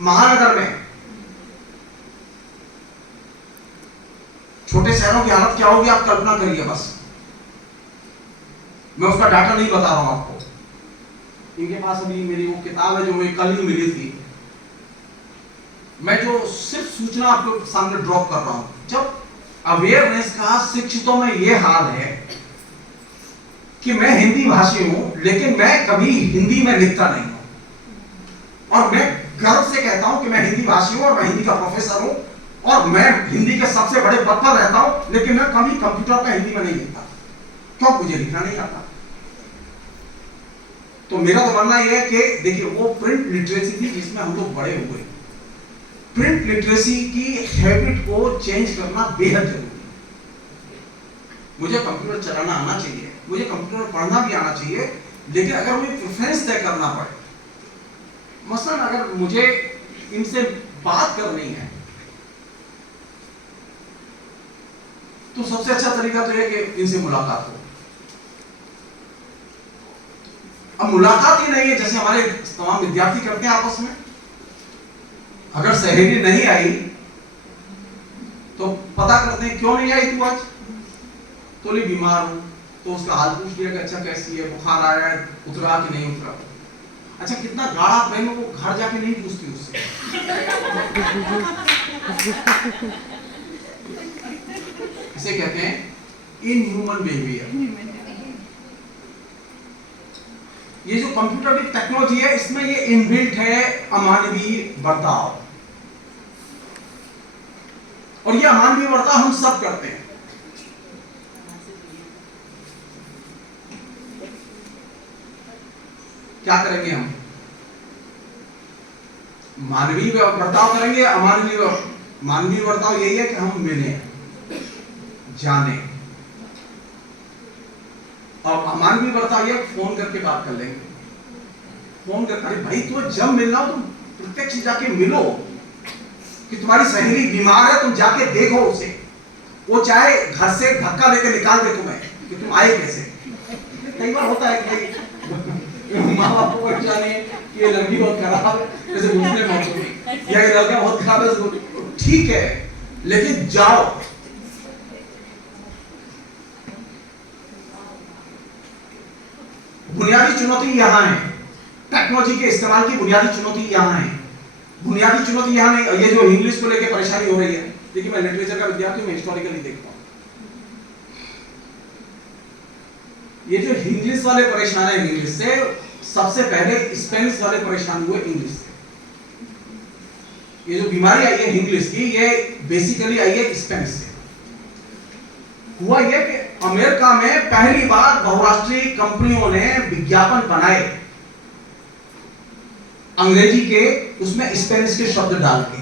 महानगर में, छोटे शहरों की हालत क्या होगी आप कल्पना करिए। बस मैं उसका डाटा नहीं बता रहा हूं आपको। इनके पास अभी मेरी वो किताब है जो मुझे कल ही मिली थी। मैं जो सिर्फ सूचना आपके सामने ड्रॉप कर रहा हूं। जब अवेयरनेस का शिक्षितों में ये हाल है कि मैं हिंदी भाषी हूं, लेकिन मैं कभी हिंदी में लिखता नहीं हूं, और मैं गर्व से कहता हूं कि मैं हिंदी भाषी हूं और मैं हिंदी का प्रोफेसर हूं, और मैं हिंदी के सबसे बड़े पद पर रहता हूं, लेकिन मैं कभी कंप्यूटर पर हिंदी में नहीं लिखता। क्यों? मुझे लिखना नहीं आता। तो मेरा तो मानना यह है कि देखिए, वो प्रिंट लिटरेसी थी जिसमें हम लोग बड़े हुए। प्रिंट लिटरेसी की हैबिट को चेंज करना बेहद जरूरी है। मुझे कंप्यूटर चलाना आना चाहिए, मुझे कंप्यूटर पढ़ना भी आना चाहिए, लेकिन अगर मुझे प्रेफरेंस तय करना पड़े, मसलन अगर मुझे इनसे बात करनी है, तो सबसे अच्छा तरीका तो यह कि इनसे मुलाकात हो। अब मुलाकात ही नहीं है, जैसे हमारे तमाम विद्यार्थी करते हैं आपस में। अगर सहेली नहीं आई तो पता करते हैं क्यों नहीं आई तू आज, तो ले बीमार हूं, तो उसका हाल पूछ लिया कि अच्छा कैसी है, बुखार आया है, उतरा कि नहीं उतरा। अच्छा कितना गाढ़ा प्रेम है, वो घर जाके नहीं पूछती उससे। इसे कहते हैं इनह्यूमन बिहेवियर। ये जो कंप्यूटर की टेक्नोलॉजी है, इसमें ये इनबिल्ट है अमानवीय बर्ताव, और ये अमानवीय बर्ताव हम सब करते हैं। क्या करेंगे हम? मानवीय बर्ताव करेंगे, मानवीय बर्ताव यही है कि हम मिले, जाने, और अमानवीय बर्ताव ये फोन करके बात कर लेंगे। फोन कर, अरे भाई तुम्हें जब मिलना हो तुम प्रत्यक्ष जाके मिलो, कि तुम्हारी सहेली बीमार है तुम जाके देखो उसे, वो चाहे घर से धक्का देके निकाल दे तुम्हें कि तुम आए कैसे। कई बार होता है कि माँ बाप को परेशानी है कि ये लड़की बहुत खराब है, जैसे दूसरे मौसम में, या ये लड़का बहुत खराब है, ठीक है, लेकिन जाओ। बुनियादी चुनौती यहां है, टेक्नोलॉजी के इस्तेमाल की बुनियादी चुनौती यहां है। बुनियादी चुनौती यहां नहीं, ये जो इंग्लिश को लेकर परेशानी हो रही है, देखिए मैं लिटरेचर का विद्यार्थी, मैं हिस्टोरिकली देखता हूं, ये जो इंग्लिश वाले परेशान है, इंग्लिश से सबसे पहले स्पेनिश वाले परेशान हुए इंग्लिश से। ये जो बीमारी आई है इंग्लिश की, ये बेसिकली आई है स्पेनिश से। हुआ यह कि अमेरिका में पहली बार बहुराष्ट्रीय कंपनियों ने विज्ञापन बनाए अंग्रेजी के, उसमें स्पेनिश के शब्द डाल के,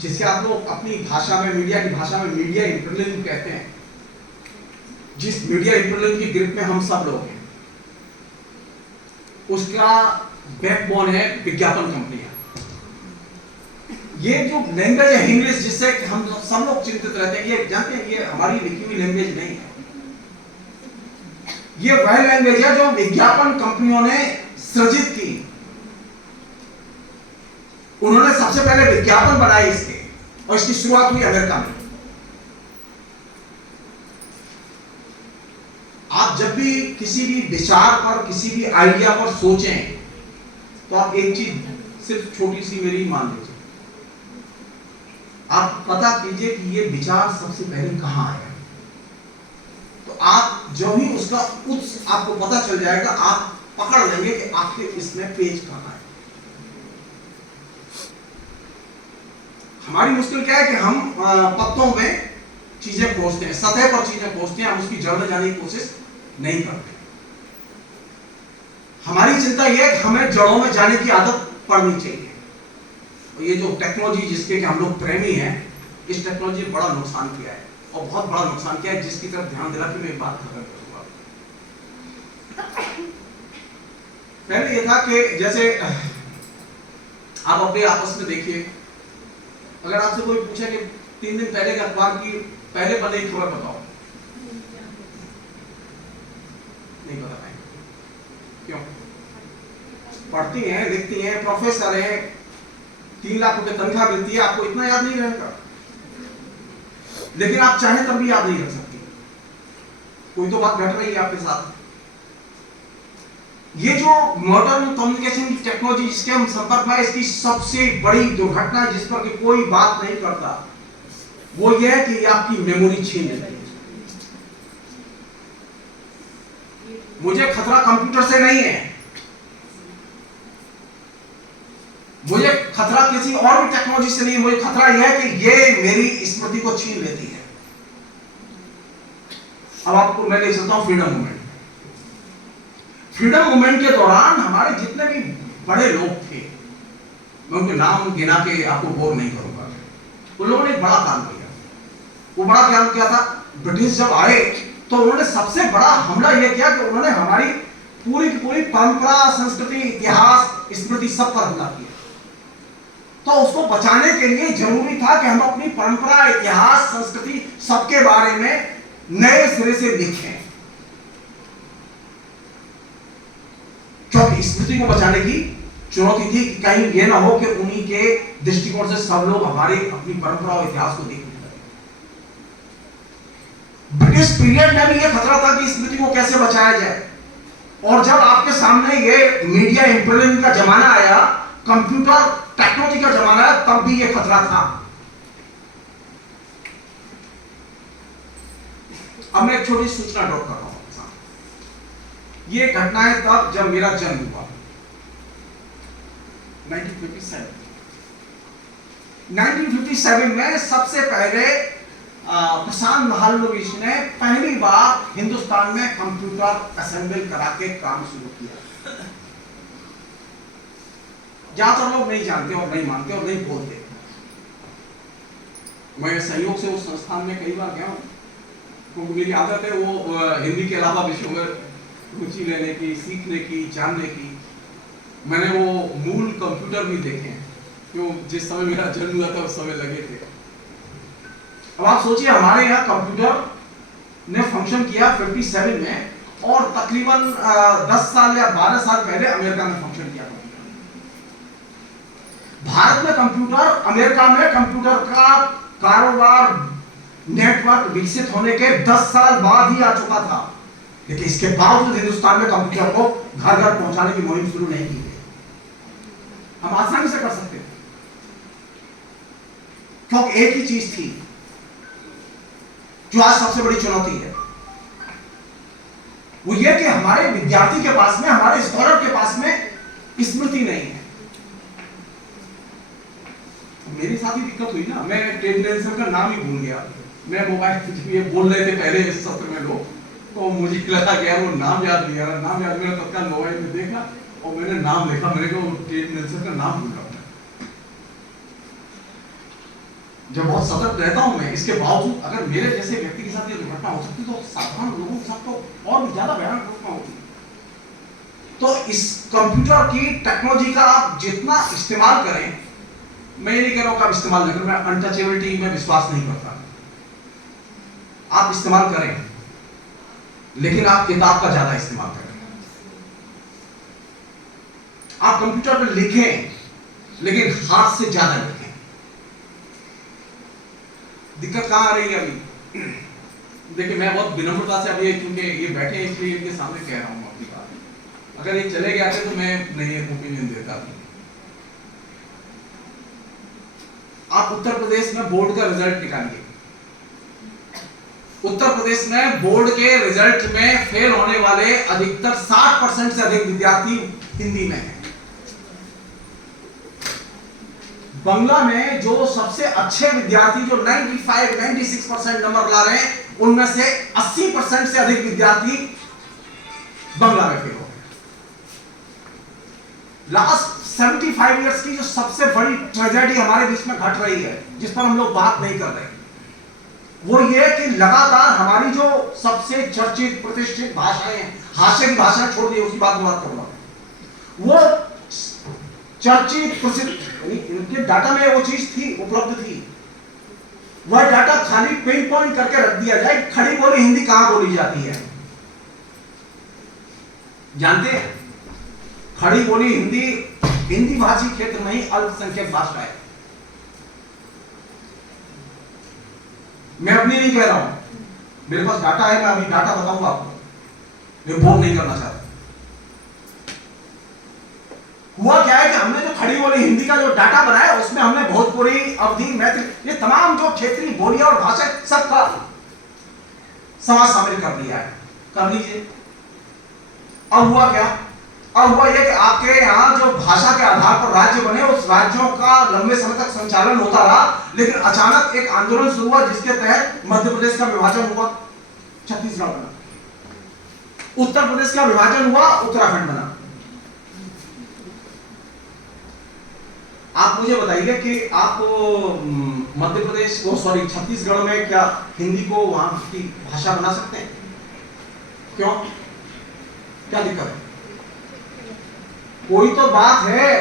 जिसे आप लोग अपनी भाषा में, मीडिया की भाषा में मीडिया इंपीरियलिज्म कहते हैं। जिस मीडिया इंपीरियलिज्म की ग्रिप में हम सब लोग हैं, उसका बैकबोन है विज्ञापन कंपनियां। ये जो लैंग्वेज है इंग्लिश, जिससे हम सब लोग चिंतित रहते हैं, ये जानते हैं ये हमारी लिखी हुई लैंग्वेज नहीं है, ये वह लैंग्वेज है जो विज्ञापन कंपनियों ने सृजित की। उन्होंने सबसे पहले विज्ञापन बनाए इसके, और इसकी शुरुआत हुई अमेरिका में। आप जब भी किसी भी विचार पर, किसी भी आइडिया पर सोचें, तो आप एक चीज सिर्फ छोटी सी मेरी मान लीजिए, आप पता कीजिए कि ये विचार सबसे पहले कहां आया। तो आप जो ही उसका उत्स आपको पता चल जाएगा, आप पकड़ लेंगे कि आखिर इसमें पेज कहां है। हमारी मुश्किल क्या है कि हम पत्तों में चीजें खोजते हैं, सतह पर चीजें खोजते हैं, हम उसकी जड़ में जाने की कोशिश नहीं करते। हमारी चिंता यह है कि हमें जड़ों में जाने की आदत पड़नी चाहिए। और ये जो टेक्नोलॉजी जिसके कि हम लोग प्रेमी हैं, इस टेक्नोलॉजी ने बड़ा नुकसान किया है, और बहुत बड़ा नुकसान किया है, जिसकी तरफ ध्यान दिला कि मैं एक बात खत्म करूंगा। पहले ये था कि जैसे आप अपने आपस में देखिए, अगर आपसे कोई पूछे कि 3 दिन पहले के अखबार की पहले पन्ने की खबर बताओ, नहीं बता पाएंगे। क्यों? पढ़ती हैं, लिखती हैं, प्रोफेसर हैं, 3 लाख रुपए तनख्वाह मिलती है, आपको इतना याद नहीं रहेगा। लेकिन आप चाहें तब भी याद नहीं रख सकती, कोई तो बात घट रही है आपके साथ। ये जो मॉडर्न कम्युनिकेशन की टेक्नोलॉजी जिसके हम संपर्क में, इसकी सबसे बड़ी दुर्घटना जिस पर कि कोई बात नहीं करता, वो ये है कि ये आपकी मेमोरी छीन लेती है। मुझे खतरा कंप्यूटर से नहीं है, मुझे खतरा किसी और भी टेक्नोलॉजी से नहीं है, मुझे खतरा यह है कि ये मेरी स्मृति को छीन लेती है। अब आपको मैं ले चलता हूं फ्रीडम मूवमेंट। फ्रीडम मूवमेंट के दौरान हमारे जितने भी बड़े लोग थे, मैं उनके नाम गिना के आपको बोर नहीं करूंगा, उन लोगों ने एक बड़ा काम किया। वो बड़ा काम क्या था? ब्रिटिश जब आए तो उन्होंने सबसे बड़ा हमला यह किया कि उन्होंने हमारी पूरी की पूरी परंपरा, संस्कृति, इतिहास, स्मृति सब पर हमला किया। तो उसको बचाने के लिए जरूरी था कि हम अपनी परंपरा, इतिहास, संस्कृति सबके बारे में नए सिरे से लिखें, क्योंकि स्मृति को बचाने की चुनौती थी कि कहीं यह ना हो कि उन्हीं के दृष्टिकोण से सब लोग हमारे अपनी परंपरा और इतिहास को देखने लगे। ब्रिटिश पीरियड में भी यह खतरा था कि स्मृति को कैसे बचाया जाए। और जब आपके सामने ये मीडिया इंपीरियलिज्म का जमाना आया, कंप्यूटर टेक्नोलॉजी का जमाना आया, तब भी यह खतरा था। अब मैं एक छोटी सूचना ड्रॉप कर रहा हूं। ये घटनाएं तब जब मेरा जन्म हुआ 1957 में सबसे पहले प्रशांत महालनोबिस ने पहली बार हिंदुस्तान में कंप्यूटर असेंबल करा के काम शुरू किया। ज्यादातर लोग नहीं जानते और नहीं मानते और नहीं बोलते। मैं संयोग से उस संस्थान में कई बार गया हूँ, क्योंकि मेरी आदत है वो हिंदी के अलावा विषयों में रुचि लेने की, सीखने की, जानने की। मैंने वो मूल कंप्यूटर भी देखे हैं जो जिस समय मेरा जन्म हुआ था उस समय लगे थे। अब आप सोचिए हमारे यहाँ कंप्यूटर ने फंक्शन किया 57 में, और तकरीबन 10 साल या 12 साल पहले अमेरिका में फंक्शन किया कंप्यूटर। भारत में कंप्यूटर, अमेरिका में कंप्यूटर का कारोबार, नेटवर्क विकसित होने के 10 साल बाद ही आ चुका था, लेकिन इसके बावजूद हिंदुस्तान में कंप्यूटर को घर घर पहुंचाने की मुहिम शुरू नहीं की गई। हम आसानी से कर सकते थे, क्योंकि एक ही चीज थी जो आज सबसे बड़ी चुनौती है, वो ये कि हमारे विद्यार्थी के पास में, हमारे स्कॉलर के पास में स्मृति नहीं है। मेरे साथ ही दिक्कत हुई ना, मैं टेंडेंसर का नाम ही भूल गया। मैं मोबाइल ये बोल रहे थे पहले इस सत्र में लोग, तो मुझे लगा कि यार वो नाम याद नहीं आ रहा। नाम याद नहीं आ रहा, तत्काल मोबाइल में देखा और मैंने नाम लिखा, मेरे को टेंडेंसर का नाम भूल रहा। जब बहुत सतर्क रहता हूं मैं, इसके बावजूद अगर मेरे जैसे व्यक्ति के साथ ये दुर्घटना हो सकती तो साधारण लोगों के साथ तो और भी ज्यादा भयानक घटना होती। तो इस कंप्यूटर की टेक्नोलॉजी का आप जितना इस्तेमाल करें, मैं ये नहीं कह रहा हूं कि आप इस्तेमाल नहीं करें, मैं अनटचेबिलिटी में विश्वास नहीं करता। आप इस्तेमाल करें, लेकिन आप किताब का ज्यादा इस्तेमाल करें। आप कंप्यूटर पर लिखें, लेकिन हाथ से ज्यादा लिखें। दिक्कत कहां आ रही है अभी? देखिए मैं बहुत विनम्रता से अभी, क्योंकि ये बैठे हैं इसलिए इनके सामने कह रहा हूं अपनी बात। अगर ये चले गए थे तो मैं नहीं ओपिनियन देता। आप उत्तर प्रदेश में बोर्ड का रिजल्ट निकालिए। उत्तर प्रदेश में बोर्ड के रिजल्ट में फेल होने वाले अधिकतर 60% से अधिक विद्यार्थी हिंदी में हैं। बंगला में जो सबसे अच्छे विद्यार्थी जो 95-96% नंबर ला रहे हैं, उनमें से 80% से अधिक विद्यार्थी बंगला में फेल हो गए। लास्ट 75 इयर्स की जो सबसे बड़ी ट्रेजेडी हमारे बीच में घट रही है, जिस पर हम लोग बात नहीं कर रहे, वो ये कि लगातार हमारी जो सबसे चर्चित प्रतिष्ठित भाषाएं हैं, हास्य की भाषा छोड़ दी, उसकी बात करूंगा, वो चर्चित प्रसिद्ध, इनके डाटा में वो चीज थी, उपलब्ध थी, वह डाटा खाली पिन पॉइंट करके रख दिया जाए। खड़ी बोली हिंदी कहां बोली जाती है जानते हैं? खड़ी बोली हिंदी हिंदी भाषी क्षेत्र में ही अल्पसंख्यक भाषा है। मैं अपनी नहीं कह रहा हूं, मेरे पास डाटा है, मैं अभी डाटा बताऊंगा आपको, मैं बोल नहीं करना चाहता। हुआ क्या है कि हमने जो खड़ी बोली हिंदी का जो डाटा बनाया, उसमें हमने भोजपुरी, अवधी, मैथिली, ये तमाम जो क्षेत्रीय बोलियां और भाषा सबका समाज शामिल कर दिया है। कर लीजिए। अब हुआ क्या? अब हुआ यह कि आपके यहाँ जो भाषा के आधार पर राज्य बने, उस राज्यों का लंबे समय तक संचालन होता रहा, लेकिन अचानक एक आंदोलन शुरू हुआ जिसके तहत मध्य प्रदेश का विभाजन हुआ, छत्तीसगढ़ बना। उत्तर प्रदेश का विभाजन हुआ, उत्तराखंड बना। आप मुझे बताइए कि आप मध्य प्रदेश छत्तीसगढ़ में क्या हिंदी को वहां की भाषा बना सकते हैं? क्यों? क्या दिक्कत है? कोई तो बात है।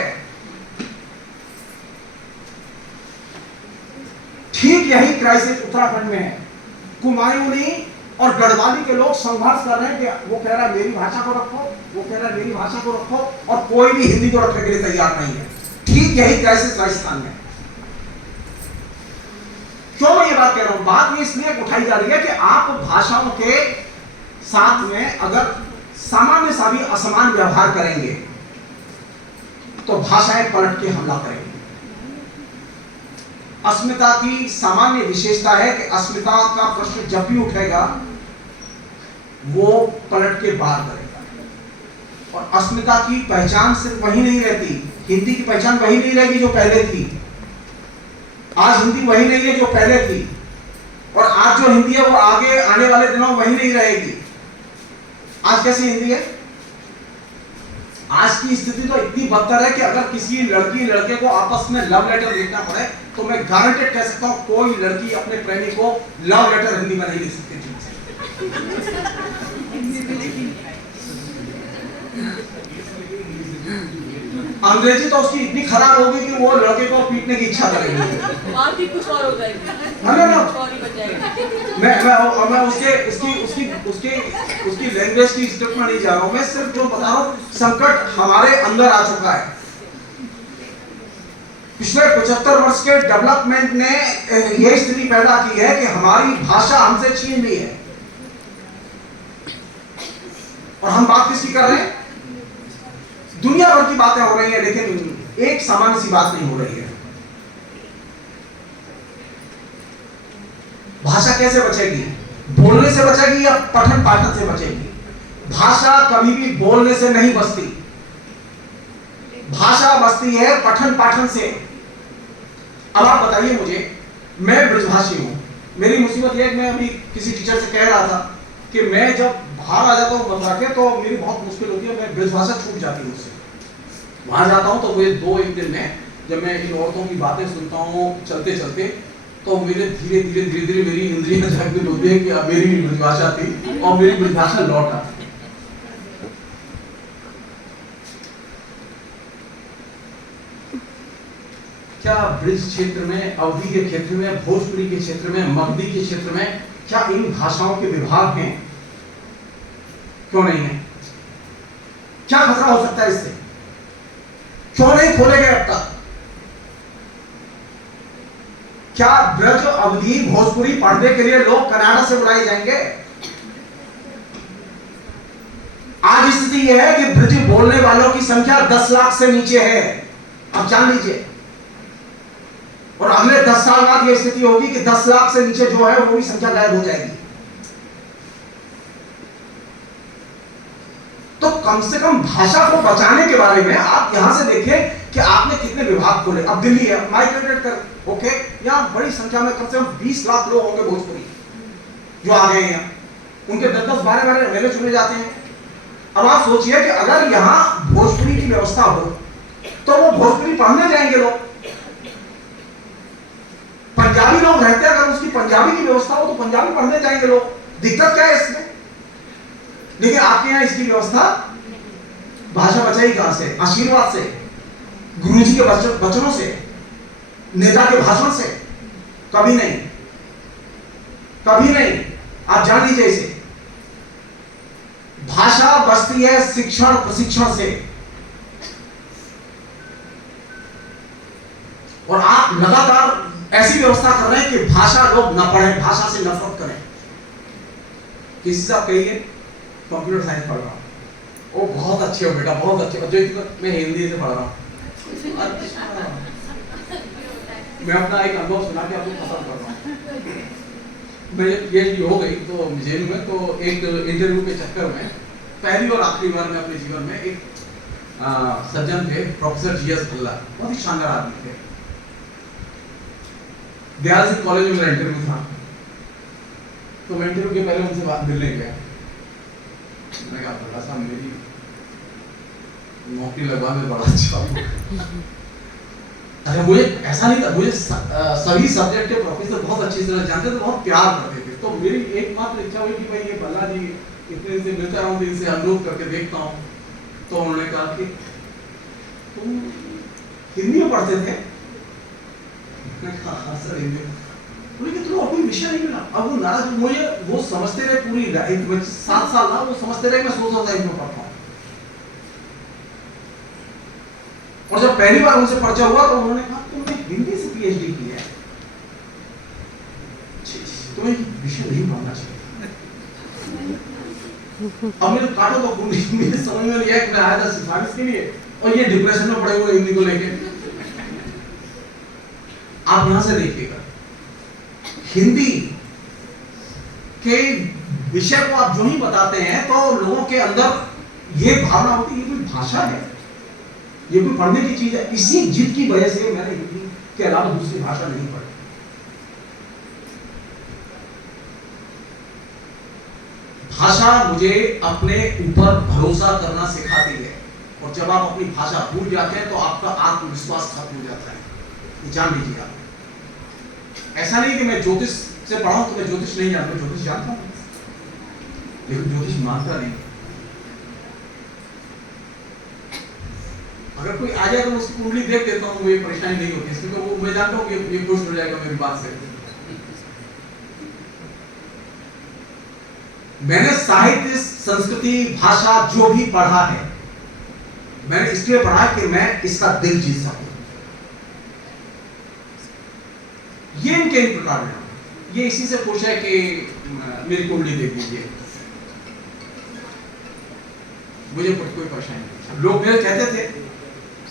ठीक यही क्राइसिस उत्तराखंड में है। कुमायूनी और गढ़वाली के लोग संघर्ष कर रहे हैं कि वो कह रहा है मेरी भाषा को रखो, वो कह रहा है मेरी भाषा को रखो, और कोई भी हिंदी को रखने के लिए तैयार नहीं है। ठीक यही क्राइसिस राजस्थान में। क्यों मैं ये बात कह रहा हूं? बात ये इसलिए उठाई जा रही है कि आप भाषाओं के साथ में अगर सामान्य सा भी असमान व्यवहार करेंगे तो भाषाएं पलट के हमला करेंगी। अस्मिता की सामान्य विशेषता है कि अस्मिता का प्रश्न जब भी उठेगा वो पलट के बात करेगा। और अस्मिता की पहचान सिर्फ वही नहीं रहती, हिंदी की पहचान वही नहीं रहेगी जो पहले थी। आज हिंदी वही नहीं है जो पहले थी, और आज जो हिंदी है वो आगे आने वाले दिनों में वही नहीं रहेगी। आज कैसी हिंदी है? आज की स्थिति तो इतनी बदतर है कि अगर किसी लड़की लड़के को आपस में लव लेटर लिखना पड़े तो मैं गारंटेड कह सकता हूं कोई लड़की अपने प्रेमी को लव लेटर हिंदी में नहीं लिख सकती। अंग्रेजी तो उसकी इतनी खराब होगी कि वो लड़के को पीटने की इच्छा करेगी। बात ही कुछ और हो जाएगी। ना कुछ और ही बच जाएगा। मैं उसकी लैंग्वेज की स्टेप में नहीं जा रहा हूं। मैं सिर्फ जो बता रहा हूं, संकट हमारे अंदर आ चुका है। पिछले 75 वर्ष के डेवलपमेंट ने यह स्थिति पैदा की है कि हमारी भाषा हमसे छीन ली है। और हम बात किसकी कर रहे हैं? दुनिया भर की बातें हो रही हैं, लेकिन एक सामान्य सी बात नहीं हो रही है। भाषा कैसे बचेगी? बोलने से बचेगी या पठन पाठन से बचेगी? भाषा कभी भी बोलने से नहीं बचती, भाषा बचती है पठन पाठन से। अब आप बताइए मुझे, मैं ब्रजभाषी हूं, मेरी मुसीबत यह है कि मैं अभी किसी टीचर से कह रहा था कि मैं जब बाहर आ जाता हूं मथुरा के तो मेरी बहुत मुश्किल होती है, मैं ब्रजभाषा छूट जाती है मुझसे। वहां जाता हूं तो मुझे 2-1 दिन में जब मैं इन औरतों की बातें सुनता हूं चलते चलते, तो मेरे धीरे धीरे मेरी इंद्रियां जागृत होती है कि अब मेरी भी ब्रजभाषा थी और मेरी ब्रजभाषा लौट आती। क्या ब्रिज क्षेत्र में, अवधी के क्षेत्र में, भोजपुरी के क्षेत्र में, मगधी के क्षेत्र में क्या इन भाषाओं के विभाग हैं? क्यों नहीं है? क्या खतरा हो सकता है इससे? क्यों नहीं खोले गए अब तक? क्या ब्रज, अवधी, भोजपुरी पढ़ने के लिए लोग कनाडा से बुलाए जाएंगे? आज स्थिति यह है कि ब्रज बोलने वालों की संख्या 10 लाख से नीचे है, आप जान लीजिए। और अगले 10 साल बाद यह स्थिति होगी कि 10 लाख से नीचे जो है वो भी संख्या गायब हो जाएगी। तो कम से कम भाषा को बचाने के बारे में आप यहां से देखिए कि आपने कितने विभाग खोले। अब दिल्ली है, माइग्रेटेड कर, ओके, यहां बड़ी संख्या में कम से कम 20 लाख लोग होंगे भोजपुरी जो आ गए हैं, उनके 10-10, 12-12 एमएलए चुने जाते हैं। अब आप सोचिए कि अगर यहां भोजपुरी की व्यवस्था हो तो वो भोजपुरी पढ़ने जाएंगे लोग। पंजाबी लोग रहते हैं, अगर उसकी पंजाबी की व्यवस्था हो तो पंजाबी पढ़ने जाएंगे लोग। दिक्कत क्या है इसमें? लेकिन आपके यहां इसकी व्यवस्था, भाषा बचाई कहां से? आशीर्वाद से, गुरुजी के वचनों से, नेता के भाषण से? कभी नहीं, कभी नहीं। आप जान लीजिए इसे। भाषा बचती है शिक्षण प्रशिक्षण से। और आप लगातार ऐसी व्यवस्था कर रहे हैं कि भाषा लोग न पढ़ें, भाषा से नफरत करें। किसी से आप कहिए कंप्यूटर साइंस पढ़ रहा हूँ, वो बहुत अच्छे हो बेटा, बहुत अच्छे। जो मैं हिंदी से पढ़ रहा हूँ, अच्छा, मैं अपना एक अनुभव सुना के आपको पसंद कर रहा हूँ। मैं PhD हो गई तो जेल में, तो एक इंटरव्यू के चक्कर में पहली और आखिरी बार में अपने जीवन में एक सज्जन थे, प्रोफेसर GS भल्ला, बहुत ही शानदार आदमी थे। दयाल सिंह कॉलेज में मेरा इंटरव्यू था, तो मैं इंटरव्यू के पहले उनसे बात मिलने गया। मैंने कहा भल्ला साहब मेरी नौकरी लगवा में बड़ा अच्छा हूँ। अरे मुझे ऐसा नहीं था, मुझे सभी सब्जेक्ट के प्रोफेसर बहुत अच्छी तरह जानते थे, बहुत प्यार करते थे। तो मेरी एकमात्र इच्छा हुई कि भाई ये भल्ला जी इतने दिन से मिलता रहा हूँ, इनसे अनुरोध करके देखता हूँ। तो उन्होंने कहा कि तुम हिंदी में पढ़ते थे? मैं कहा हाँ सर हिंदी। बोले कि तुम्हें कोई विषय नहीं मिला? अब वो नाराज, मुझे वो समझते रहे पूरी 7 साल ना, वो समझते रहे मैं सोच होता इनको पढ़ता हूँ। और जब पहली बार उनसे परिचय हुआ तो उन्होंने कहा तुमने हिंदी से PhD की है, तुम्हें विषय नहीं पढ़ना चाहिए। अब मेरे काटो तो मेरे समझ में नहीं आया कि मैं आया था सिफारिश के लिए और ये डिप्रेशन में पड़े हुए हिंदी को लेके। आप यहां से देखिएगा, हिंदी के विषय को आप जो ही बताते हैं तो लोगों के अंदर ये भावना होती है, ये कोई भाषा है, ये कोई पढ़ने की चीज है। इसी जिद की वजह से मैंने हिंदी के अलावा दूसरी भाषा नहीं पढ़ी। भाषा मुझे अपने ऊपर भरोसा करना सिखाती है, और जब आप अपनी भाषा भूल जाते हैं तो आपका आत्मविश्वास खत्म हो जाता है। ये जान लीजिए आप। ऐसा नहीं कि मैं ज्योतिष से पढ़ा हूं तो मैं ज्योतिष नहीं जानता, ज्योतिष जानता हूं, लेकिन ज्योतिष मानता नहीं। अगर कोई आ जाए तो उसकी कुंडली देख देता हूं, ये परेशानी नहीं होती, क्योंकि वो मैं जानता हूं कि ये खुश हो जाएगा मेरी बात से। मैंने साहित्य, संस्कृति, भाषा जो भी पढ़ा है, मैंने इसलिए पढ़ा कि मैं इसका दिल जीत सकूं। ये इनके इन प्रकार में, ये इसी से खुश है कि मेरी कुंडली देख दीजिए, मुझे कोई परेशानी नहीं। लोग मेरे कहते थे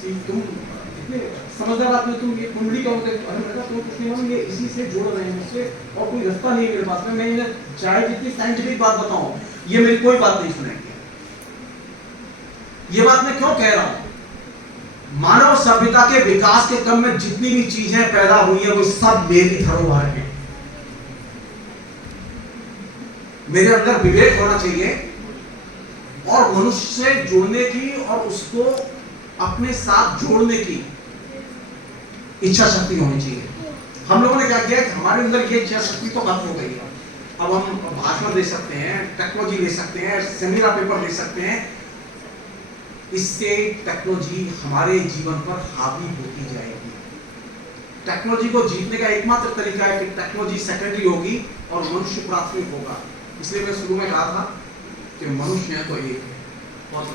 कि तुम इतने समझदार आदमी, तुम ये कुंडली का होते, अरे मैं तो कुछ नहीं, हम ये इसी से जुड़ रहे हैं, मुझसे और कोई रास्ता नहीं है मेरे पास में। मैं इन्हें चाहे जितनी साइंटिफिक बात बताऊं, ये मेरी कोई बात नहीं सुनेंगे। ये बात मैं क्यों कह रहा हूं? मानव सभ्यता के विकास के क्रम में जितनी भी चीजें पैदा हुई है वो सब मेरी धरोहर है। मेरे अंदर विवेक होना चाहिए और मनुष्य से जुड़ने की और उसको अपने साथ जोड़ने की इच्छा शक्ति होनी चाहिए। हम लोगों ने क्या किया कि हमारे अंदर ये इच्छा शक्ति तो खत्म हो गई है। अब हम भाषण दे सकते हैं, टेक्नोलॉजी ले सकते हैं, सेमिनार पेपर दे सकते हैं, इससे टेक्नोलॉजी हमारे जीवन पर हावी होती जाएगी। टेक्नोलॉजी को जीतने का एकमात्र तरीका है कि टेक्नोलॉजी सेकेंडरी होगी और मनुष्य प्राथमिक होगा। इसलिए मैं शुरू में कहा था कि मनुष्य तो एक है। बहुत